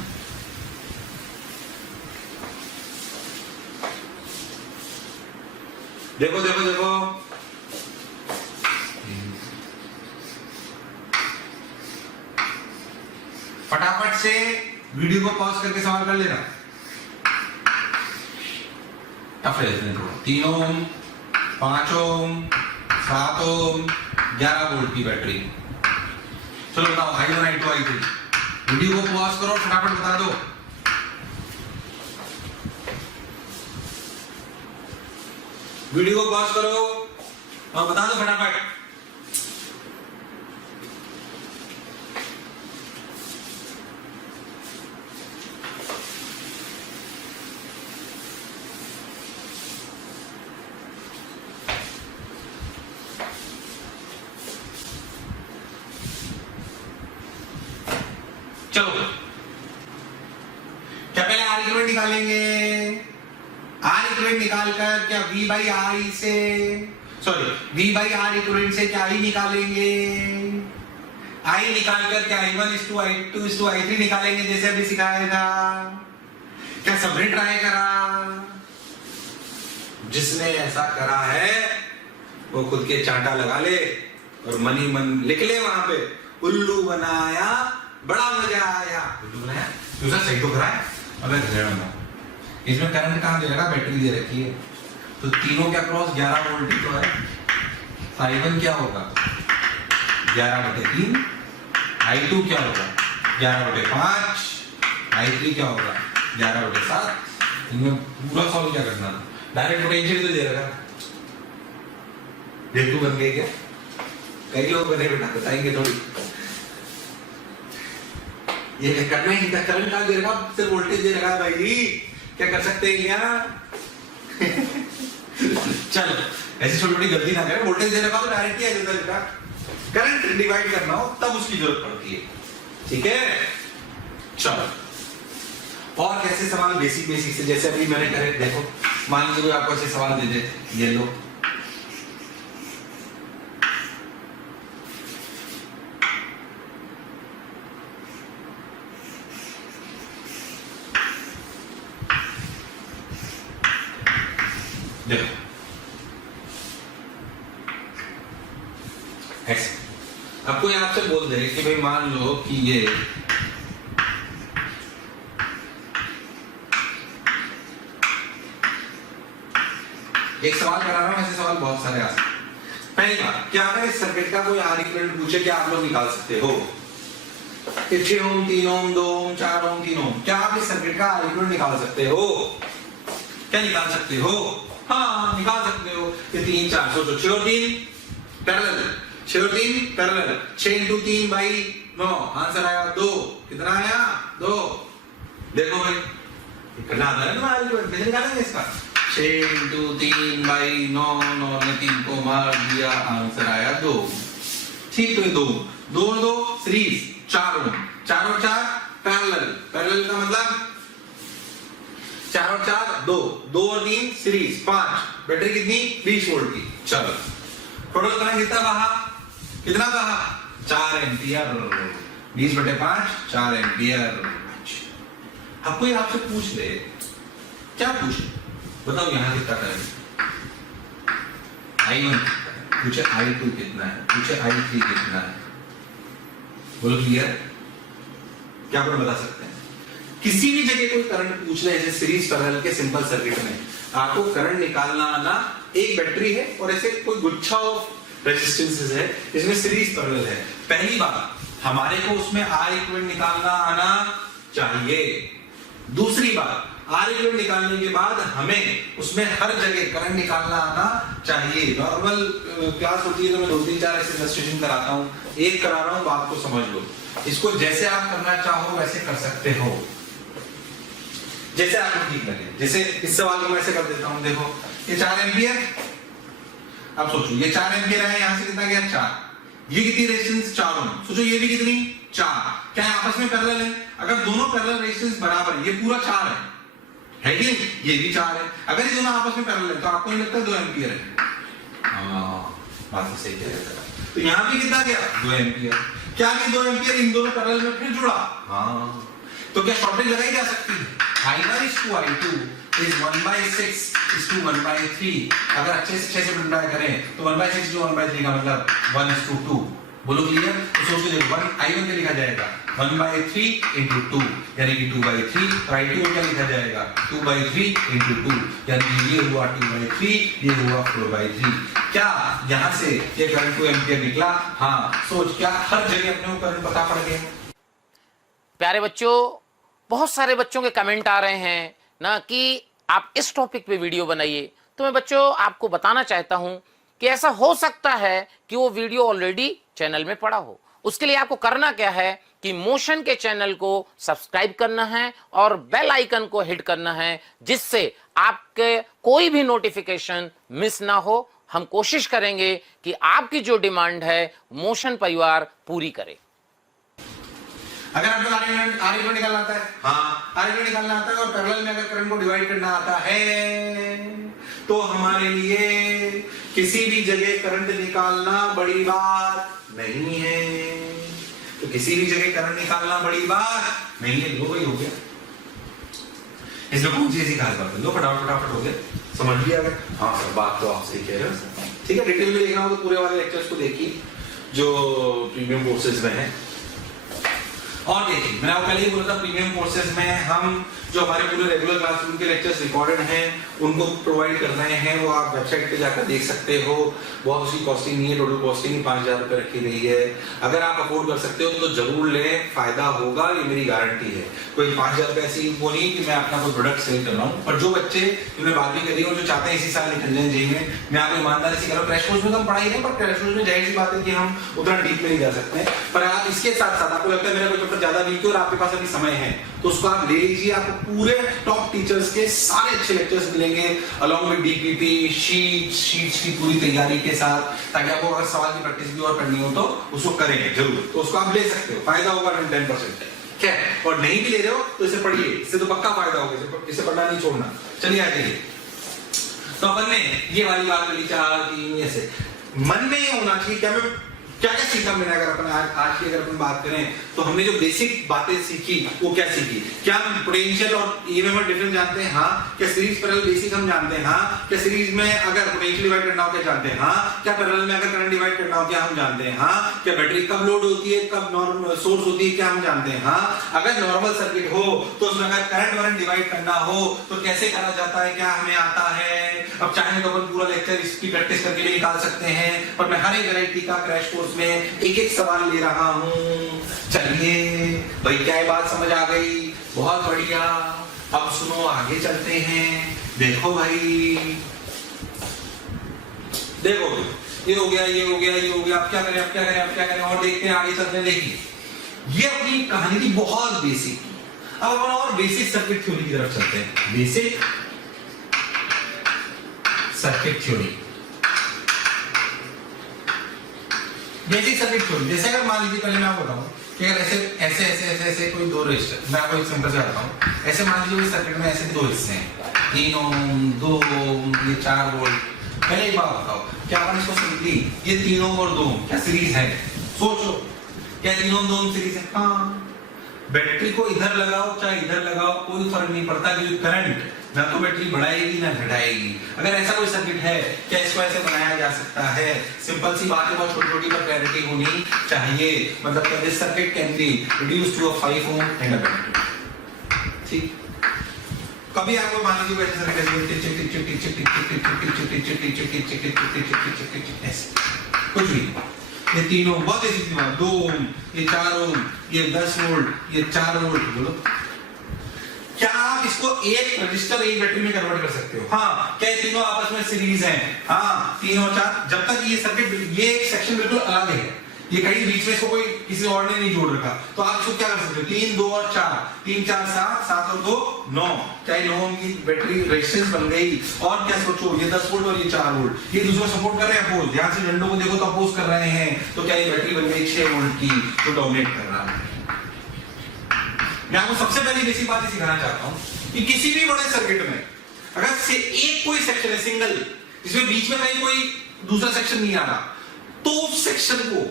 देखो देखो देखो, फटाफट से वीडियो को पॉज करके सवाल कर लेना। टफ है इसमें थोड़ा। 3 ओम, 5 ओम, 7 ओम, 11 वोल्ट की बैटरी। चलो बताओ I1 I2 I3। वीडियो को पॉज करो, फटाफट बता दो। वीडियो को पॉज करो और बता दो फटाफट। चलो क्या पहले आर इक्विवेलेंट निकालेंगे? आर इक्विवेलेंट निकालकर क्या V बाई आर से, sorry V by R equivalent से क्या I निकालेंगे? I निकालकर क्या I1 is to I2 is to I3 निकालेंगे जैसे अभी सिखाया था? क्या सबने ट्राई करा? जिसने ऐसा करा है वो खुद के चांटा लगा ले और मनी मन लिख ले वहां पे, उल्लू बनाया बड़ा मजा आया। उल्लू बनाया दूसरा सही तो कराया। अबे घरेड़ा इसमें करंट कहां दे रखा, बैटरी दे रखी है तो तीनों के अक्रॉस 11 वोल्ट तो है। I1 क्या होगा 11/3, I2 क्या होगा 11/5, I3 क्या होगा 11/7। इनमें पूरा सॉल्व क्या करना था, डायरेक्ट पोटेंशियल तो दे रखा। जेटू बन गए क्या? कई लोग बने बेटा, बताएंगे थोड़ी। ये करना ही था, करंट का दे रखा, सिर्फ वोल्टेज दे रखा है भाई जी, क्या कर सकते हैं क्या? चलो ऐसी छोटी छोटी गलती ना करें, वोल्टेज दे रखा तो डायरेक्ट ही आ जाता है बेटा। करंट डिवाइड करना हो तब उसकी जरूरत पड़ती है, ठीक है? चलो और कैसे सवाल बेसिक बेसिक से, जैसे अभी मैंने करे, देखो मान लीजिए कोई आपको ऐसे सवाल दे दे, ये लो देखो ऐसे, अब कोई आपसे बोल दे कि भाई मान लो कि ये एक सवाल करा रहा हूं, ऐसे सवाल बहुत सारे आ सकते हैं। पहली बात क्या अगर इस सर्किट का कोई आर इक्विवेलेंट पूछे, क्या आप लोग निकाल सकते हो? 6 ओम, 3 ओम, 2 ओम, 4 ओम, 3 ओम, क्या आप इस सर्किट का आर इक्विवेलेंट निकाल सकते हो? क्या निकाल सकते हो? हाँ निकाल सकते हो। ये 3 4 सोचो, 6 और 3 पैरेलल, 6 और 3 पैरेलल, 6 × 3/9 आंसर आया 2। कितना आया 2। देखो भाई करना आता है ना, आर इक्विवेलेंट कैसे निकालेंगे इसका? 6 × 3/9, 9 ने 3 को मार दिया, आंसर आया 2। ठीक, तो ये 2 2 और 2 सीरीज, 4 ओम, 4 और 4 पैरेलल, पैरेलल का मतलब 4 और 4 2, 2 और 3 सीरीज 5, बैटरी कितनी 20 वोल्ट की। चलो टोटल करंट कितना बहा, कितना बहा 4 एम्पियर, 20/5 4 एम्पियर। अब कोई आपसे पूछ ले, क्या पूछ, बताओ यहाँ कितना करंट, I1 पूछे I2 कितना है, पूछे I3 कितना है, बोलो क्लियर? क्या आप बता सकते हैं? किसी भी जगह कोई करंट पूछ ले, जैसे सीरीज पैरेलल के सिंपल सर्किट में आपको करंट निकालना आना, एक बैटरी है और ऐसे कोई गुच्छा ऑफ रेजिस्टेंसेस है, इसमें सीरीज पैरेलल है। पहली बात हमारे को उसमें R इक्विवेलेंट निकालना आना चाहिए। दूसरी बात R इक्विवेलेंट निकालने के बाद हमें उसमें हर जगह करंट निकालना आना चाहिए। नॉर्मल क्लास होती है तो मैं 2-3-4 ऐसे इलस्ट्रेशन कराता हूं, एक करा रहा हूं, बात को समझ लो। इसको जैसे आप करना चाहो वैसे कर सकते हो, जैसे आपको ठीक लगे। जैसे इस सवाल को मैं ऐसे कर देता हूं, देखो ये 4 एम्पियर, अब सोचो ये 4 एम्पियर है, यहां से कितना गया 4, ये कितनी रेजिस्टेंस 4 ओम, सोचो ये भी कितनी 4, क्या आपस में पैरेलल है? अगर दोनों पैरेलल रेजिस्टेंस बराबर है, ये पूरा 4 है कि नहीं? ये भी 4 है, अगर ये दोनों आपस में पैरेलल है तो आपको नहीं लगता 2 एम्पियर है? हाँ, बात तो सही कह रहे थे। तो यहां भी कितना गया 2 एम्पियर, क्या ये 2 एम्पियर इन दोनों पैरेलल में फिर जुड़ा? हाँ, तो क्या शॉर्टेज लगाई जा सकती है? I1 is to I2 is 1/6 is to 1/3। अगर अच्छे से मल्टीप्लाई करें तो 1/6 to 1/3 का मतलब 1:2। बोलो क्लियर? तो सोच लीजिए I1 क्या लिखा जाएगा 1/3 into 2 यानी कि 2/3, और I2 क्या लिखा जाएगा 2/3 into 2 यानी ये हुआ 2/3, ये हुआ 4/3। क्या यहाँ से ये करंट 2 एम्पियर निकला? हाँ, सोच क्या हर जगह अपने को करंट पता पड़ गया? प्यारे बच्चों, बहुत सारे बच्चों के कमेंट आ रहे हैं ना कि आप इस टॉपिक पे वीडियो बनाइए। तो मैं बच्चों आपको बताना चाहता हूं कि ऐसा हो सकता है कि वो वीडियो ऑलरेडी चैनल में पड़ा हो। उसके लिए आपको करना क्या है कि मोशन के चैनल को सब्सक्राइब करना है और बेल आइकन को हिट करना है, जिससे आपके कोई भी नोटिफिकेशन मिस ना हो। हम कोशिश करेंगे कि आपकी जो डिमांड है मोशन परिवार पूरी करे। अगर आपको आर निकालना आता है, हाँ आर निकालना आता है, और पैरेलल में अगर करंट को डिवाइड करना आता है तो हमारे लिए किसी भी जगह करंट निकालना बड़ी बात नहीं है। तो किसी भी जगह करंट निकालना बड़ी बात नहीं है। लो भाई हो गया, इसमें कौन सी ऐसी खास बात है? लो फटाफट हो गया, समझ भी आ गया। हाँ सर, बात तो आप सही कह रहे हो। ठीक है, डिटेल में देखना हो तो पूरे वाले लेक्चर्स को देखिए जो प्रीमियम कोर्सेज में है। और देखिए, मैंने आपको पहले ही बोला था प्रीमियम कोर्सेज में हम जो हमारे पूरे रेगुलर क्लासरूम के लेक्चर्स रिकॉर्डेड हैं उनको प्रोवाइड कर रहे हैं। वो आप वेबसाइट पे जाकर देख सकते हो। बहुत उसकी कॉस्टिंग नहीं है, टोटल कॉस्टिंग 5000 रुपये रखी गई है। अगर आप अफोर्ड कर सकते हो तो जरूर लें, फायदा होगा, ये मेरी गारंटी है। कोई 5000 रुपये ऐसी वो नहीं कि मैं अपना कोई प्रोडक्ट सेल कर रहा हूँ। पर जो बच्चे जिन्होंने बात भी करी और जो चाहते हैं इसी साल निकल जाए जेईई में, मैं आपको ईमानदारी से कह रहा हूँ, क्रैश कोर्स में तो हम पढ़ाई नहीं, पर क्रैश कोर्स में जाहिर सी बात है कि हम उतना डीप में नहीं जा सकते। पर आप इसके साथ साथ आपको लगता है मेरा कोई चैप्टर ज्यादा वीक है और आपके पास अभी समय है तो उसको आप ले लीजिए। आपको पूरे टॉप टीचर्स के सारे अच्छे लेक्चर्स मिलेंगे अलॉन्ग विद डीपीपी शीट्स की पूरी तैयारी के साथ, ताकि आपको अगर सवाल की प्रैक्टिस भी और करनी हो तो उसको करेंगे जरूर। तो उसको आप ले सकते हो, फायदा होगा 10% क्या है। और नहीं भी ले रहे हो तो इसे पढ़िए, इससे तो पक्का फायदा होगा, इसे पढ़ना नहीं छोड़ना। चलिए आगे। तो अपन ने ये वाली बात करी 4-3 में से मन में ये होना चाहिए क्या मैं क्या क्या सीखा मैंने। अगर अपन आज की अगर अपन बात करें तो हमने जो बेसिक बातें सीखी वो क्या सीखी? क्या हम पोटेंशियल और ईएमएफ में डिफरेंस जानते हैं? हाँ। क्या सीरीज पैरेलल बेसिक हम जानते हैं? हाँ। क्या सीरीज में अगर पोटेंशियल डिवाइड करना हो क्या जानते हैं? हाँ। क्या पैरेलल में अगर करंट डिवाइड करना हो क्या हम जानते हैं? हाँ। क्या बैटरी कब लोड होती है, कब नॉर्मल सोर्स होती है, क्या हम जानते हैं? हाँ। अगर नॉर्मल सर्किट हो तो उसमें अगर करंट डिवाइड करना हो तो कैसे करा जाता है, क्या हमें आता है? अब चाहे तो अपन पूरा लेक्चर इसकी प्रैक्टिस करके भी निकाल सकते हैं, पर मैं हर एक वैरायटी का क्रैश कोर्स में एक एक सवाल ले रहा हूं। चलिए भाई, क्या ये बात समझ आ गई? बहुत बढ़िया। अब सुनो, आगे चलते हैं। देखो भाई, देखो ये हो गया, ये हो गया, ये हो गया। अब क्या करें, अब क्या करें, अब क्या करें? और देखते हैं, आगे चलते हैं। देखिए, ये अपनी कहानी की बहुत बेसिक। अब अपन और बेसिक सर्किट थ्योरी की तरफ चलते हैं। Basic circuit theory, basic circuit theory. जैसे अगर मान लीजिए, पहले मैं आपको बताऊं कि अगर ऐसे ऐसे ऐसे ऐसे ऐसे कोई दो रेजिस्टर, मैं आपको एक सिंपल से बताता हूं। ऐसे मान लीजिए सर्किट में ऐसे दो हिस्से हैं, 3 ओम, 2 ओम, ये 4 वोल्ट। पहले एक बात बताओ, क्या अपन इसको सिंपली ये 3 ओम और 2 ओम क्या सीरीज है? सोचो, क्या 3 ओम 2 ओम सीरीज है? हाँ। बैटरी को इधर लगाओ चाहे इधर लगाओ कोई फर्क नहीं पड़ता, क्योंकि करंट ना तो बैटरी बढ़ाएगी ना घटाएगी। अगर ऐसा कोई सर्किट है क्या इसको ऐसे बनाया जा सकता है? सिंपल सी बात है, बहुत छोटी छोटी पर क्लैरिटी होनी चाहिए। मतलब this circuit can be reduced to a 5 ohm and a battery. ठीक, कभी आपको मान लीजिए ऐसा सर्किट कुछ भी, ये तीनों बहुत ऐसी चीज, 2 ओम, ये 4 ओम, ये 10 वोल्ट, ये 4 वोल्ट, बोलो क्या आप इसको एक रजिस्टर एक बैटरी में कन्वर्ट कर सकते हो? हाँ, क्या ये तीनों आपस में सीरीज हैं? हाँ, 3 और 4। जब तक ये सर्किट, ये एक सेक्शन बिल्कुल अलग है, ये कहीं बीच में इसको कोई किसी और ने नहीं जोड़ रखा, तो आप इसको क्या कर सकते हो? 3, 2 और 4, 3, 4, 7, 7 और 2, 9। क्या 9 ओम की बैटरी रेजिस्टेंस बन गई? और क्या सोचो, ये 10 वोल्ट और ये 4 वोल्ट, ये दूसरा सपोर्ट कर रहे हैं, अपोज। ध्यान से डंडों को देखो तो अपोज कर रहे हैं, तो क्या ये बैटरी बन गई 6 वोल्ट की, जो डोमिनेट कर रहा है। मैं आपको सबसे पहली बेसिक बात सिखाना चाहता हूं कि किसी भी बड़े सर्किट में अगर से एक कोई सेक्शन है सिंगल, जिसमें बीच में कहीं कोई दूसरा सेक्शन नहीं आ रहा, तो उस सेक्शन को,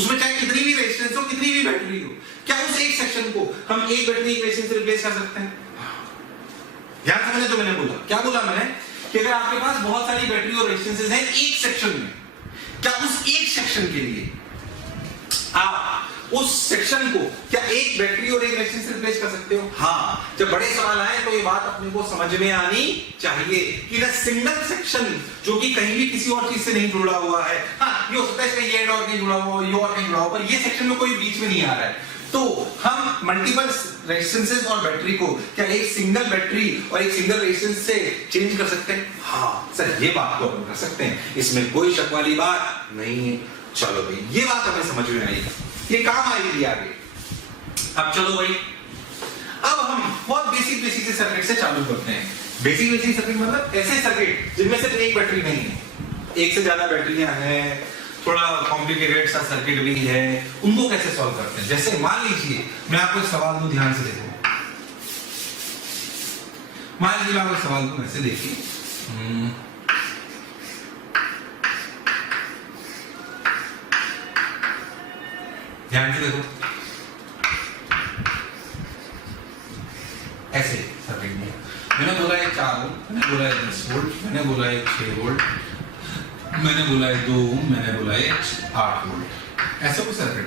उसमें चाहे कितनी भी रेजिस्टेंस हो, कितनी भी बैटरी हो, क्या उस एक सेक्शन को हम एक बैटरी एक रेजिस्टेंस से रिप्लेस कर सकते हैं? ध्यान समझे जो मैंने बोला। क्या बोला मैंने? कि अगर आपके पास बहुत सारी बैटरी और रेजिस्टेंसेस हैं एक सेक्शन में, क्या उस एक सेक्शन के लिए आप उस सेक्शन को क्या एक बैटरी और एक रेजिस्टेंस से रिप्लेस कर सकते हो? हाँ। जब बड़े सवाल आए तो ये बात अपने को समझ में आनी चाहिए कि ना सिंगल सेक्शन जो कि कहीं भी किसी और चीज से नहीं जुड़ा हुआ है, हाँ ये हो सकता है इसका ये और कहीं जुड़ा हुआ, ये और कहीं जुड़ा हुआ, पर ये सेक्शन में कोई बीच में नहीं आ रहा है, तो हम मल्टीपल रेजिस्टेंसेस और बैटरी को क्या एक सिंगल बैटरी और एक सिंगल रेजिस्टेंस से चेंज कर सकते हैं? हाँ सर, ये बात तो अपन कर सकते हैं, इसमें कोई शक वाली बात नहीं है। चलो भाई, ये बात हमें समझ में आई, ये काम आएगी आगे। अब चलो भाई, अब हम बहुत बेसिक से सर्किट से चालू करते हैं। बेसिक सर्किट मतलब ऐसे सर्किट जिनमें सिर्फ एक बैटरी नहीं है, एक से ज्यादा बैटरियां हैं, थोड़ा कॉम्प्लिकेटेड सा सर्किट भी है, उनको कैसे सॉल्व करते हैं। जैसे मान लीजिए मैं आपको एक सवाल दूं, ध्यान से देखो। मान लीजिए मैं आपको एक सवाल दूं, ऐसे देखिए, ध्यान से देखो, ऐसे सर्किट में मैंने बोला है 4 ओम, मैंने बोला है 10 वोल्ट, मैंने बोला है 6 वोल्ट, मैंने बोला है 2 ओम, मैंने बोला है 8 वोल्ट। ऐसा कोई सर्किट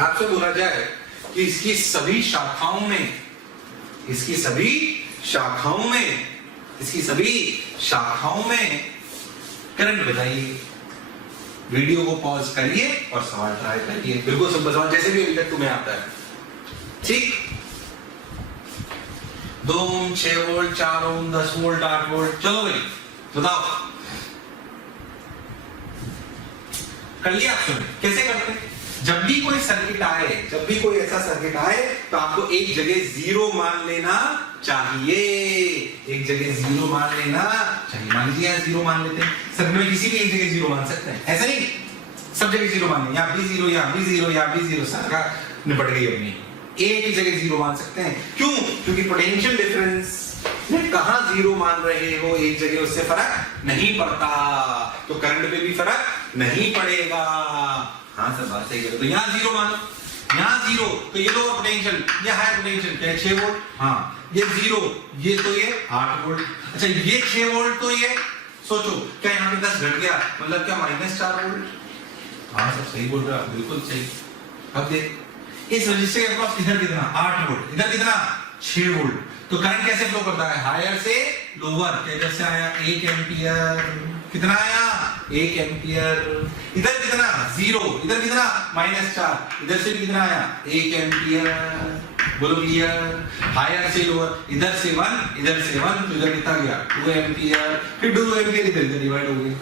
आपसे बोला जाए कि इसकी सभी शाखाओं में, इसकी सभी शाखाओं में करंट बताइए। वीडियो को पॉज करिए और सवाल ट्राई करिए, बिल्कुल सिंपल सवाल, जैसे भी अभी तक तुम्हें आता है। ठीक, 2 ओम, 6 वोल्ट, 4 ओम, 10 वोल्ट, 8 वोल्ट, चलो भाई बताओ, कर लिया आपने? कैसे करते हैं? जब भी कोई सर्किट आए, जब भी कोई ऐसा सर्किट आए, तो आपको एक जगह जीरो मान लेना चाहिए, एक जगह जीरो मान लेना चाहिए। मान लीजिए यहाँ जीरो मान लेते हैं, सर्किट में किसी भी एक जगह जीरो मान सकते हैं, ऐसा नहीं सब जगह जीरो मान लें, यहाँ भी जीरो, यहाँ भी जीरो, यहाँ भी जीरो, सर्किट निपट गई अपनी। एक ही जगह जीरो मान सकते हैं, क्यों? क्योंकि पोटेंशियल डिफरेंस में कहां जीरो मान रहे हो एक जगह, उससे फर्क नहीं पड़ता, तो करंट पे भी फर्क नहीं पड़ेगा। हाँ सर बात सही है। तो यहाँ जीरो मानो, यहाँ जीरो, तो ये लोअर पोटेंशियल, ये हायर पोटेंशियल क्या है 6 वोल्ट, हाँ ये जीरो, ये तो ये 8 वोल्ट। अच्छा ये 6 वोल्ट, तो ये सोचो क्या यहाँ पे 10 घट गया, मतलब क्या -4 वोल्ट। हाँ सर सही बोल रहे हो, बिल्कुल सही। अब देख इस रजिस्टर के पास इधर कितना 8 वोल्ट, इधर कितना 6 वोल्ट, तो करंट कैसे फ्लो करता है? हायर से लोअर। इधर से आया 1 एम्पियर, कितना आया 1 एम्पियर, इधर कितना 0, इधर कितना -4, इधर से भी कितना आया 1 एम्पियर। बोलो क्लियर? हायर से लोअर, इधर से 1, इधर से 1, तो इधर कितना गया 2 एम्पियर, फिर 2 एम्पियर इधर डिवाइड हो गया।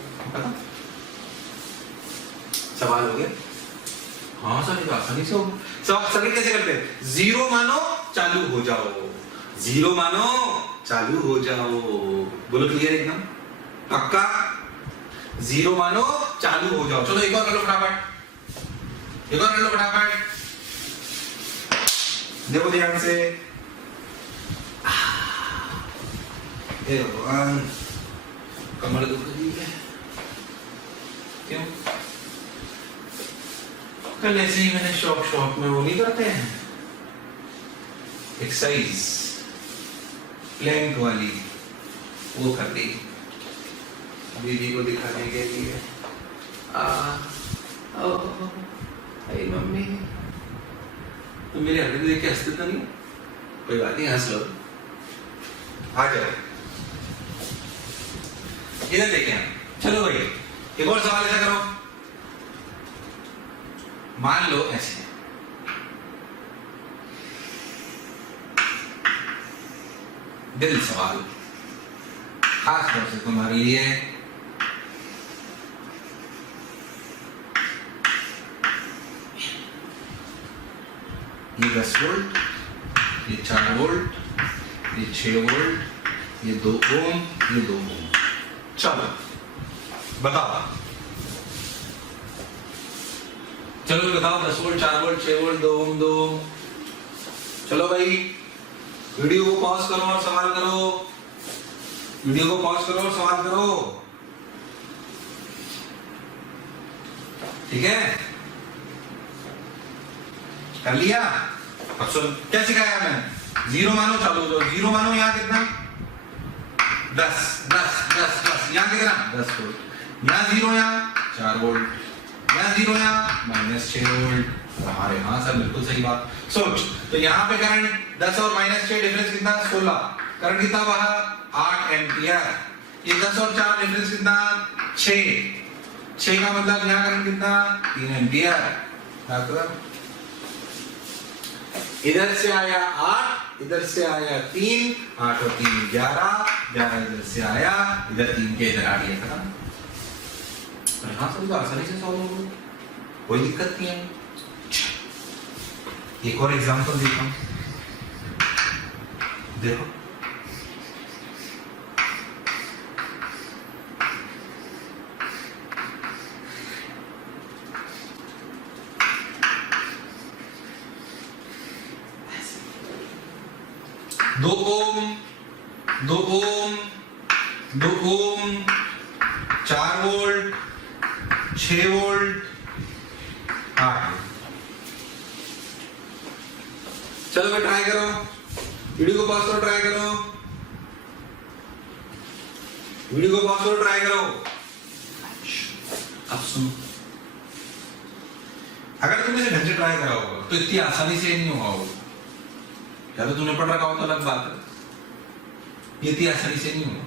सवाल हो गया? हाँ सर ये आसानी से होगा। सर्किट कैसे करते हैं? जीरो मानो चालू हो जाओ, जीरो मानो चालू हो जाओ। बोलो क्लियर एकदम पक्का? जीरो मानो चालू हो जाओ। चलो एक और कर लो फटाफट, एक और कर लो फटाफट, देखो ध्यान से। ये भगवान कमर दुख रही है, क्यों? कल ऐसे ही मैंने शॉप में वो नहीं करते हैं एक्सरसाइज, प्लैंक वाली वो कर दी दीदी को दिखाने के लिए। अरे मम्मी तुम मेरे हरकत देख के हंसते तो नहीं? कोई बात नहीं, हंस लो। आ जाओ इधर देखें। चलो भाई एक और सवाल ऐसा करो, मान लो ऐसे दिल सवाल खास तौर से तुम्हारे लिए, ये 10 वोल्ट, ये 4 वोल्ट, ये 6 वोल्ट, ये 2 ओम, ये 2 ओम। चलो बताओ, चलो बताओ 10 वोल्ट, 4 वोल्ट, 6 वोल्ट, 2 ओम, 2 ओम। चलो भाई वीडियो को पॉज करो और सवाल करो, वीडियो को पॉज करो और सवाल करो, ठीक है? कर लिया? अब सुन क्या सिखाया मैंने, 0 मानो, चालू हो जाओ, 0 मानो, यहाँ कितना 10, 10, 10, 10, यहाँ कितना 10 वोल्ट, यहाँ 0, यहाँ 4 वोल्ट, यहाँ 0, यहाँ -6 वोल्ट। हमारे हाँ सर बिल्कुल सही बात। सोच तो यहाँ पे करंट 10 और -6 डिफरेंस कितना 16, करंट कितना बाहर 8 एम्पियर। ये 10 और 4 डिफरेंस कितना 6, 6 का मतलब यहाँ करंट कितना 3 एम्पियर। इधर से आया 8, इधर से आया 3, 8 और 3 11, 11 इधर से आया, इधर 3 के इधर आ गया, खत्म। हाँ सब तो आसानी से सॉल्व हो गया, कोई दिक्कत नहीं है। एक और एग्जांपल देता हूं, देखो दो ओम, 2 ओम, 2 ओम, 4 वोल्ट, 6 वोल्ट, 8। चलो भाई ट्राई करो, वीडियो को पॉज करो, ट्राई करो, वीडियो को पॉज करो, ट्राई करो। अब सुनो, अगर तुमने इसे ढंग से ट्राई करा होगा तो इतनी आसानी से नहीं होगा होगा, या तो तूने पढ़ रखा हो तो अलग बात है, ये इतनी आसानी से नहीं होगा,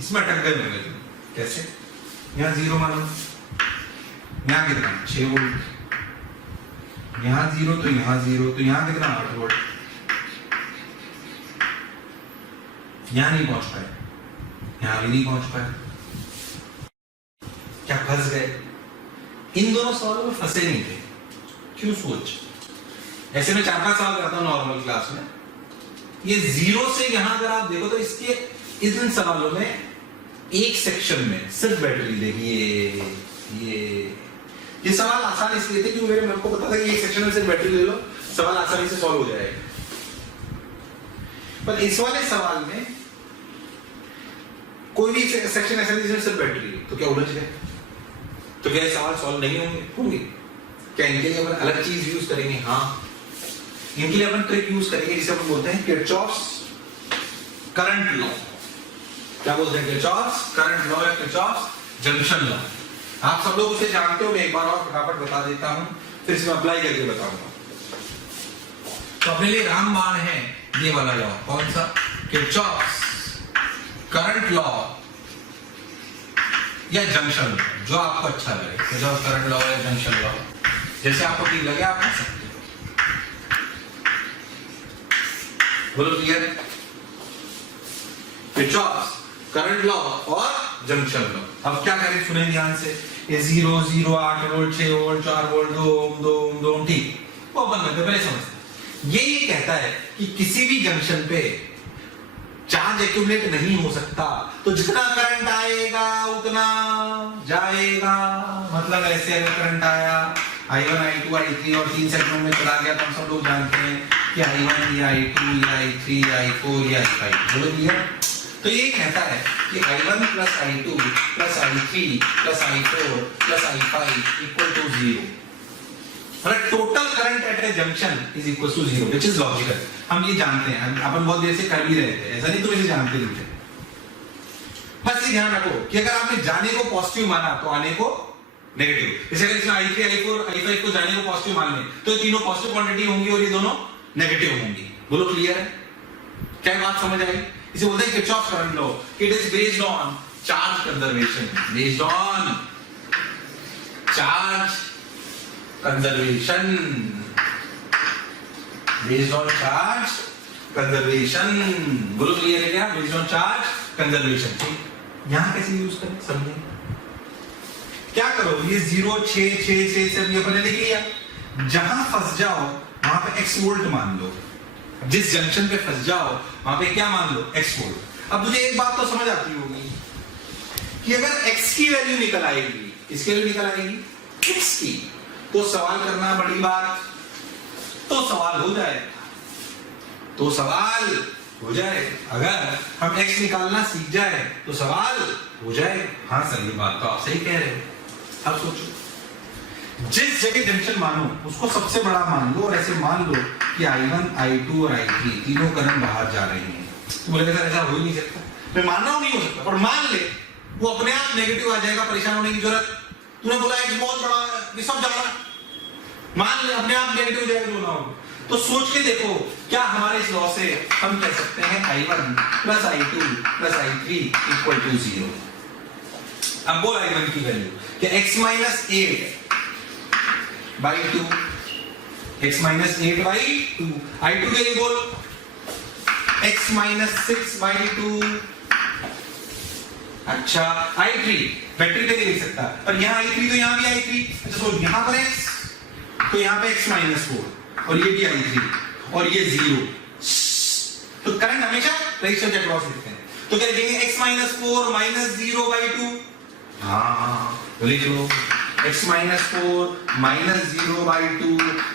इसमें अटक गए होंगे तुम। कैसे? यहाँ 0 मानो, यहाँ कितना 6 वोल्ट, यहाँ 0 तो यहाँ 0, तो यहाँ कितना 8 वोल्ट, यहाँ नहीं पहुंच पाए, यहाँ भी नहीं पहुंच पाए, क्या फंस गए? इन दोनों सवालों में फंसे नहीं थे, क्यों? सोच, ऐसे में 4-5 सवाल करता हूं नॉर्मल क्लास में, ये 0 से यहां अगर आप देखो तो इसके इन सवालों में एक सेक्शन में सिर्फ बैटरी देखिए। ये सवाल आसान इसलिए थे क्योंकि मेरे को पता था कि एक सेक्शन में सिर्फ बैटरी ले लो, सवाल आसानी से सॉल्व हो जाएगा। पर इस वाले सवाल में कोई भी सेक्शन ऐसा नहीं जिसमें सिर्फ बैटरी, तो क्या उलझ गए? तो क्या ये सवाल सॉल्व नहीं होंगे? होंगे। क्या इनके लिए अपन अलग चीज यूज करेंगे? हाँ, इनके लिए अपन ट्रिक यूज करेंगे जिसे अपन बोलते हैं किरचॉफ्स करंट लॉ। क्या बोलते हैं? किरचॉफ्स करंट लॉ या किरचॉफ्स जंक्शन लॉ। आप सब लोग उसे जानते हो, मैं एक बार और फटाफट बता देता हूं, फिर इसमें अप्लाई करके बताऊंगा। तो अपने लिए रामबाण है ये वाला लॉ, कौन सा? किरचॉफ्स करंट लॉ या जंक्शन लॉ, जो आपको अच्छा लगे, किरचॉफ्स करंट लॉ या जंक्शन लॉ, जैसे आपको ठीक लगे आप कर सकते हो। बोलो क्लियर? किरचॉफ्स करंट लॉ और जंक्शन लॉ। अब क्या करें, सुने ध्यान से, ये 0 0 8 वोल्ट 6 वोल्ट 4 वोल्ट 2 ओम 2 ओम 2 ओम, ठीक, वो अपन करते पहले समझते। ये कहता है कि किसी भी जंक्शन पे चार्ज एक्यूमुलेट नहीं हो सकता, तो जितना करंट आएगा उतना जाएगा। मतलब ऐसे अगर करंट आया I1 I2 I3 और 3 सेगमेंट में चला गया तो हम सब लोग जानते हैं कि I1 या I2 या I3 या I4 या I5। बोलो भैया, तो ये कहता है कि I1 plus I2 plus I3 plus I4 plus I5 equal to 0। Total current at a junction is equal to 0 which is logical. हम ये जानते हैं, अपन बहुत देर से कर भी रहे थे, ऐसा नहीं तुम इसे जानते नहीं थे। बस ये ध्यान रखो कि अगर आपने जाने को पॉजिटिव माना तो आने को नेगेटिव। जैसे अगर इसमें i3 i4 i5 को जाने को पॉजिटिव मान लें तो ये तीनों पॉजिटिव क्वांटिटी होंगी और ये दोनों नेगेटिव होंगी। बोलो क्लियर है? क्या बात समझ आई? इसे बोलते हैं Kirchhoff current law. It is based on charge conservation, based on charge conservation, based on charge conservation. बोलो क्लियर है क्या? Based on charge conservation. यहां कैसे यूज करें समझे? क्या करो, ये 0 6 6 6 सब ये अपने लिख लिया। जहां फंस जाओ वहां पे x वोल्ट मान लो, जिस जंक्शन पे फंस जाओ वहां पे क्या मान लो? x volt. अब तुझे एक बात तो समझ आती होगी कि अगर x की वैल्यू निकल आएगी, इसकी वैल्यू निकल आएगी x की, तो सवाल करना बड़ी बात, तो सवाल हो जाए, तो सवाल हो जाए। अगर हम x निकालना सीख जाए तो सवाल हो जाए। हाँ सर ये बात तो आप सही कह रहे हो। अब सोचो, जिस जगह जंक्शन मानो उसको सबसे बड़ा मान लो और ऐसे मान लो कि i1 i2 और i3 तीनों करंट बाहर जा रहे हैं। तो बोलेगा सर ऐसा हो ही नहीं सकता। मैं मान रहा हूं नहीं हो सकता, पर मान ले वो अपने आप नेगेटिव आ जाएगा, परेशान होने की जरूरत। तूने बोला x बहुत बड़ा ये सब जा रहा है, मान ले अपने आप नेगेटिव हो जाएगा, बोला होगा। तो सोच के देखो, क्या हमारे इस लॉ से हम कह सकते हैं i1 plus i2 plus i3 equal to 0। अब बोल i1 की वैल्यू क्या x minus 8 by 2, x minus 8 by 2। i2 के लिए बोल x माइनस 6 बाई 2। अच्छा i3 बैटरी पे नहीं लिख सकता, पर यहाँ i3 तो यहाँ भी i3। अच्छा तो यहाँ पर x, तो यहाँ पे x माइनस 4 और ये भी i3 और ये 0। तो करंट हमेशा रेजिस्टेंस के अक्रॉस लिखते हैं। तो क्या लिखेंगे x माइनस 4 माइनस 0 बाई 2। हाँ तो लिख लो x minus 4 minus 0 by 2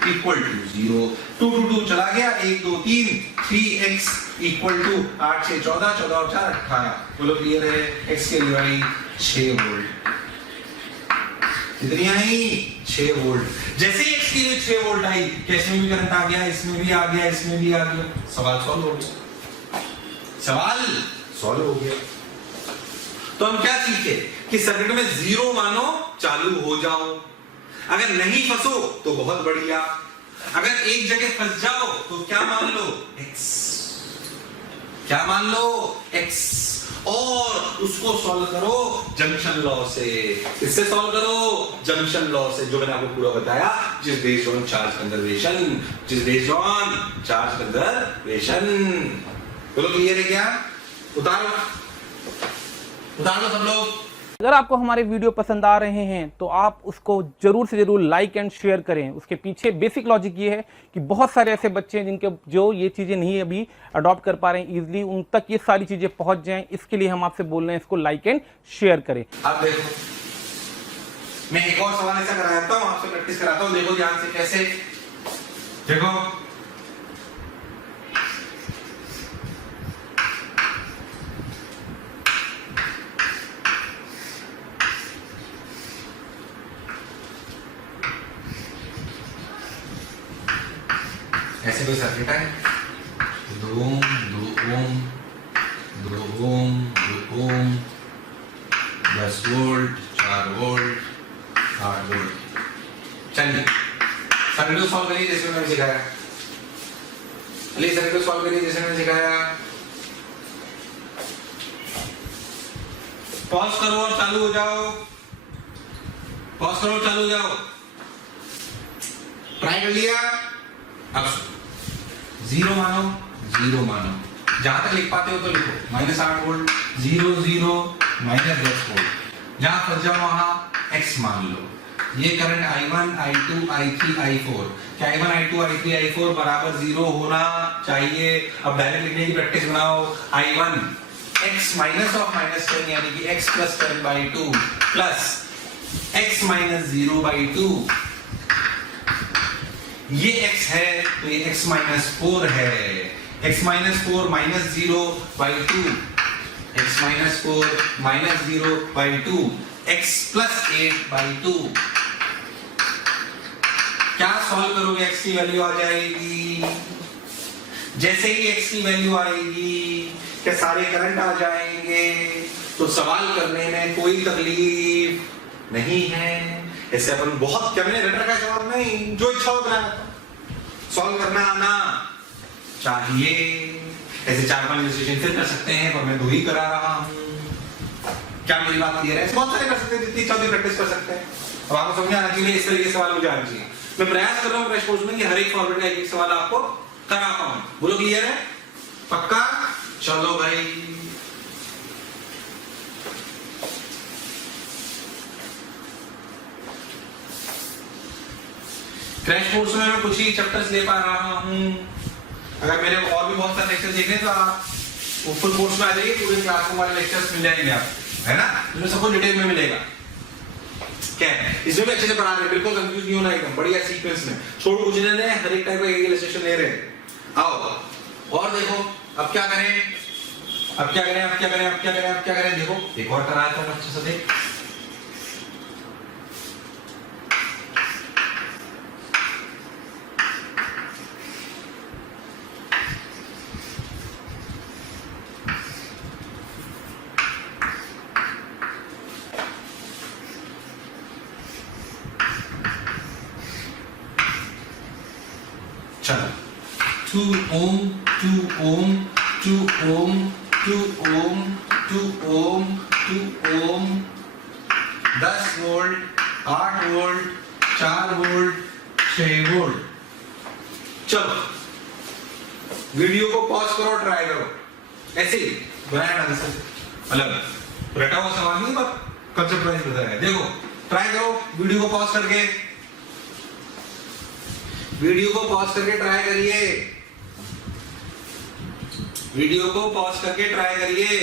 equal to 0। 2 2 2 चला गया, 1 2 3 3x इक्वल टू 8 6 14 14 और 4 18। बोलो क्लियर है? x के लिए आई 6 वोल्ट, कितनी आई? 6 वोल्ट। जैसे ही x के लिए 6 वोल्ट आई, इसमें भी करंट आ गया, इसमें भी आ गया, इसमें भी आ गया। सवाल सॉल्व हो गया, सवाल सॉल्व हो गया। तो हम क्या सीखे कि सर्किट में 0 मानो चालू हो जाओ, अगर नहीं फंसो तो बहुत बढ़िया, अगर एक जगह फंस जाओ तो क्या मान लो? x। क्या मान लो? x। और उसको सॉल्व करो जंक्शन लॉ से। इससे सॉल्व करो जंक्शन लॉ से, जो मैंने आपको पूरा बताया, जिस बेस्ड ऑन चार्ज कंजर्वेशन, जिस बेस्ड ऑन चार्ज कंजर्वेशन। बोलो क्लियर है क्या? उतारो सब लोग। अगर आपको हमारे वीडियो पसंद आ रहे हैं तो आप उसको जरूर से जरूर लाइक एंड शेयर करें। उसके पीछे बेसिक लॉजिक ये है कि बहुत सारे ऐसे बच्चे हैं जिनके जो ये चीज़ें नहीं अभी अडॉप्ट कर पा रहे हैं इजीली, उन तक ये सारी चीज़ें पहुंच जाएं। इसके लिए हम आपसे बोल रहे हैं इसको लाइक एंड शेयर करें। अब देखो मैं एक और सवाल ऐसा कराता हूं, आपसे प्रैक्टिस कराता हूं, देखो ध्यान से कैसे। देखो ऐसे कोई सर्किट है, 2 ओम 2 ओम 2 ओम 2 ओम 10 वोल्ट 4 वोल्ट 8 वोल्ट। चलिए सर्किट को सॉल्व करिए जैसे मैंने सिखाया। चलिए सर्किट को सॉल्व करिए जैसे मैंने सिखाया। पॉज करो और चालू हो जाओ, पॉज करो चालू हो जाओ। ट्राई कर लिया। अब 0 मानो, 0 मानो, जहां तक लिख पाते हो तो लिखो। -8 वोल्ट 0 0 -10 वोल्ट। जहां फंस जाओ वहां x मान लो। ये current i1 i2 i3 i4, क्या i1 i2 i3 i4 बराबर 0 होना चाहिए। अब डायरेक्ट लिखने की प्रैक्टिस बनाओ। i1 x माइनस ऑफ -10 यानी कि x plus 10/2 plus x minus 0/2। ये x है तो ये x माइनस 4 है। x minus 4 minus 0/2, x minus 4 minus 0/2, x plus 8/2। क्या सॉल्व करोगे x की वैल्यू आ जाएगी। जैसे ही x की वैल्यू आएगी क्या सारे करंट आ जाएंगे। तो सवाल करने में कोई तकलीफ नहीं है। ऐसे अपन बहुत क्या मैंने रट रखा है सवाल नहीं, जो इच्छा हो बनाना, सॉल्व करना आना चाहिए। ऐसे 4-5 इलस्ट्रेशन फिर कर सकते हैं, पर मैं 2 ही करा रहा हूं। क्या मेरी बात क्लियर है? बहुत सारे कर सकते हैं, जितनी इच्छा होती प्रैक्टिस कर सकते हैं। अब आपको समझ आना चाहिए इस तरीके के सवाल मुझे आना चाहिए। मैं प्रयास कर रहा हूँ क्रैश कोर्स में कि हर एक फॉर्मेट का एक सवाल आपको करा पाऊं। बोलो क्लियर है? पक्का? चलो भाई, क्रैश कोर्स में मैं कुछ ही चैप्टर्स ले पा रहा हूं। अगर मेरे और भी बहुत सारे लेक्चर देखने तो आप फुल कोर्स में आ जाइए, पूरे क्लास को हमारे लेक्चर्स मिल जाएंगे आपको, है ना? इसमें सब कुछ डिटेल में मिलेगा। क्या है इसमें भी अच्छे से पढ़ा रहे हैं, बिल्कुल कंफ्यूज नहीं होना, एकदम बढ़िया सीक्वेंस में छोड़ कुछ नहीं रहे, हर एक टाइप का एक इलस्ट्रेशन ले रहे हैं। आओ और देखो अब क्या करें, अब क्या करें, अब क्या करें, अब क्या करें, अब क्या करें। देखो एक और कराया था अच्छे से, देख चलो 2 ohm 2 ohm 2 ohm 2 ohm 2 ohm 2 ohm 10 volt 8 volt 4 volt 6 volt. चलो वीडियो को पॉज करो, ट्राई करो, ऐसे ही बनाया ढंग से, मतलब रटा हुआ सवाल नहीं, बस कंसेप्ट वाइज बताया। देखो ट्राई करो, वीडियो को पॉज करके, वीडियो को पॉज करके ट्राई करिए, वीडियो को पॉज करके ट्राई करिए।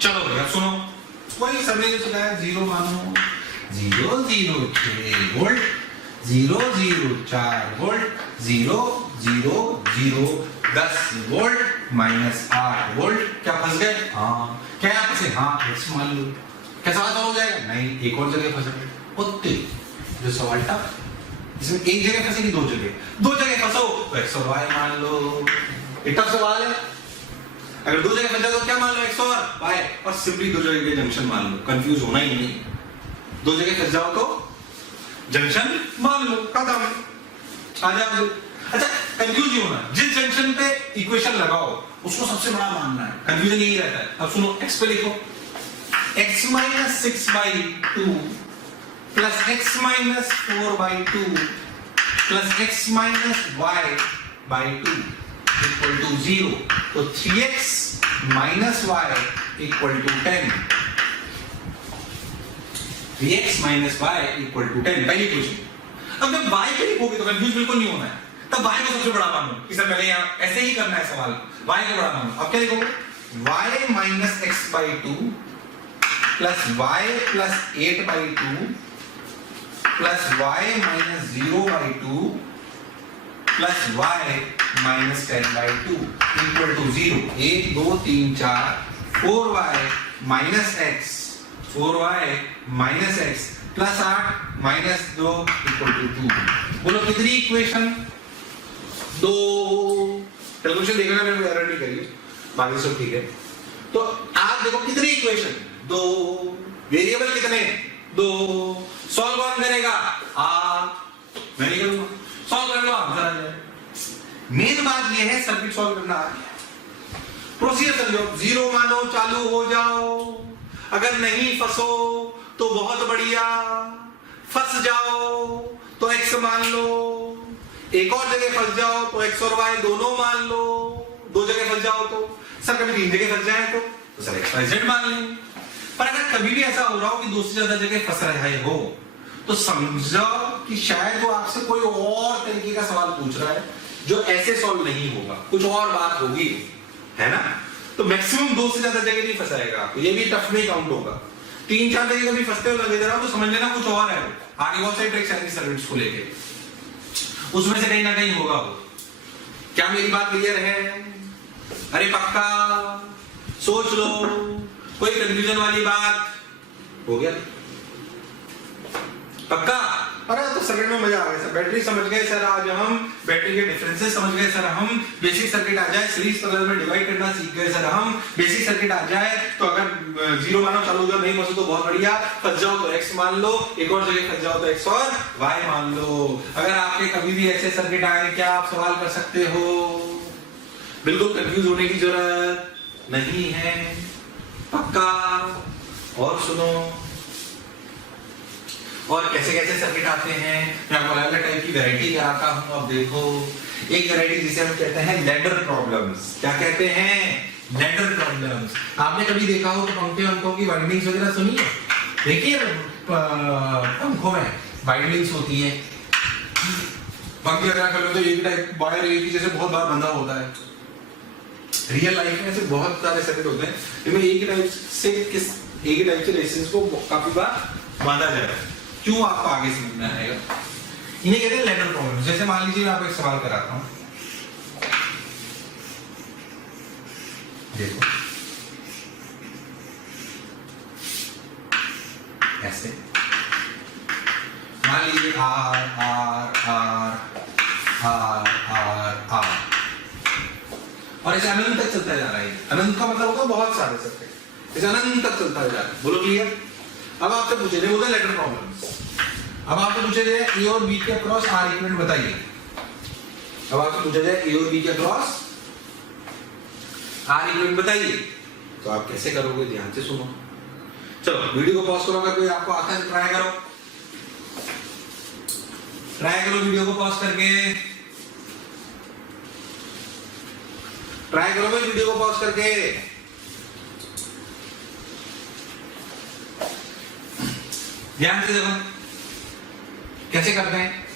चलो भैया सुनो, वही सबने जो सिखाया 0 मानो 0 0 6 वोल्ट 0 0 4 वोल्ट 0 0 0 10 वोल्ट -8 वोल्ट। क्या फंस गए? हाँ। क्या यहाँ फंसे? हाँ ऐसे मान लो। क्या सवाल हो जाएगा? नहीं, एक और जगह फंस गए होते जो सवाल था, इसमें एक जगह फंसे कि 2 जगह? 2 जगह फंसो तो x और y मान लो। इतना सवाल है, अगर 2 जगह फंस जाओ तो क्या मान लो? x और y, और सिंपली 2 जगह के जंक्शन मान लो, कंफ्यूज होना ही नहीं। 2 जगह फंस जाओ तो जंक्शन मान लो, खत्म, आ जाओ। अच्छा कंफ्यूज नहीं होना, जिस जंक्शन पे इक्वेशन लगाओ उसको सबसे बड़ा मानना है, कंफ्यूजन यही रहता है। अब सुनो, x पे लिखो x - 6/2 plus x - 4/2 plus x - y/2 equal to 0। तो 3x - y equal to 10, 3x - y equal to 10, पहली क्वेश्चन। अब जब y पे लिखोगे तो कंफ्यूज बिल्कुल नहीं होना है, तब y को सबसे बड़ा मानो। इससे पहले यहाँ ऐसे ही करना है सवाल, y को बड़ा मानो। अब क्या लिखोगे? y - x/2 plus y plus 8/2 plus y - 0/2 plus y - 10/2 equal to 0। 1 2 3 4 4y minus x 4y minus x plus 8 minus 2 equal to 2। बोलो कितनी इक्वेशन? 2। कैलकुलेशन देखना, मैंने एरर नहीं करी, बाकी सब ठीक है। तो आप देखो कितनी इक्वेशन? 2। वेरिएबल कितने? 2। सॉल्व कौन करेगा? आप, मैं नहीं करूंगा। सॉल्व कर लो आप, जरा जाए। मेन बात यह है सर्किट सॉल्व करना आ गया, प्रोसीजर समझो। 0 मानो, चालू हो जाओ। अगर नहीं फंसो तो बहुत बढ़िया, फंस जाओ तो x मान लो, एक और जगह फंस जाओ तो x और y दोनों मान लो। 2 जगह फंस जाओ तो सर, कभी 3 जगह फंस जाए तो सर x y z मान लेंगे। पर अगर कभी भी ऐसा हो रहा हो कि 2 से ज्यादा जगह फंस रहे हो तो समझो कि शायद वो आपसे कोई और तरीके का का सवाल पूछ रहा है जो ऐसे सॉल्व नहीं होगा, कुछ और बात होगी, है ना। तो मैक्सिमम 2 से ज्यादा जगह नहीं फंसाएगा आपको, ये भी टफ में काउंट होगा। 3-4 जगह कभी फंसते हुए लगे जरा तो समझ लेना कुछ और है। आगे बहुत सारी ट्रिक्स आएंगी सर्किट्स को लेके, उसमें से कहीं ना कहीं होगा वो। क्या मेरी बात क्लियर है? अरे पक्का सोच लो, कोई कंफ्यूजन वाली बात हो गया? पक्का? अरे तो सर्किट में मजा आ गया सर, बैटरी समझ गए सर, आज हम बैटरी के डिफरेंसेस समझ गए सर, हम बेसिक सर्किट आ जाए, सीरीज पैरेलल में डिवाइड करना सीख गए सर, हम बेसिक सर्किट आ जाए तो अगर 0 मानो चालू हो, नहीं फंसो तो बहुत बढ़िया, फंस जाओ तो x मान लो, एक और जगह फंस जाओ तो x और y मान लो। अगर आपके कभी भी ऐसे सर्किट आए, क्या आप सवाल कर सकते हो? बिल्कुल कंफ्यूज होने की जरूरत नहीं है, पक्का। और सुनो, और कैसे कैसे सर्किट आते हैं, मैं आपको अलग अलग टाइप की वैरायटी कराता हूं। अब देखो, एक वैरायटी जिसे हम कहते हैं लैडर प्रॉब्लम्स। क्या कहते हैं? Ladder problems. आपने कभी देखा हो तो पंखों की वाइंडिंग्स वगैरह सुनी है? देखिए पंखों में वाइंडिंग्स होती है, पंखे वगैरह कर लो तो एक टाइप वायर एक ही जैसे बहुत बार बंधा होता है। रियल लाइफ में ऐसे बहुत सारे सर्किट होते हैं जिनमें एक ही टाइप से रेजिस्टेंस को काफी बार बांधा जाता है। क्यों आपको आगे समझ में आएगा। इन्हें कहते हैं लैडर प्रॉब्लम। जैसे मान लीजिए मैं आपको एक सवाल कराता हूं, देखो ऐसे मान लीजिए R R R R R R और इसे अनंत तक चलता जा रहा है। अनंत का मतलब होगा बहुत सारे सर्किट, इसे अनंत तक चलता जा रहा है। बोलो क्लियर? अब आपसे पूछे बोलते हैं लेटर प्रॉब्लम्स। अब आपसे पूछे जाए ए और बी के अक्रॉस आर इक्विवेलेंट बताइए। अब आपसे पूछा जाए ए और बी के अक्रॉस आर इक्विवेलेंट बताइए, तो आप कैसे करोगे? ध्यान से सुनो। चलो वीडियो को पॉज करो, अगर कोई आपको आता है ट्राई करो, वीडियो को पॉज करके ट्राई करो भाई, वीडियो को पॉज करके। ध्यान से देखो कैसे करते हैं।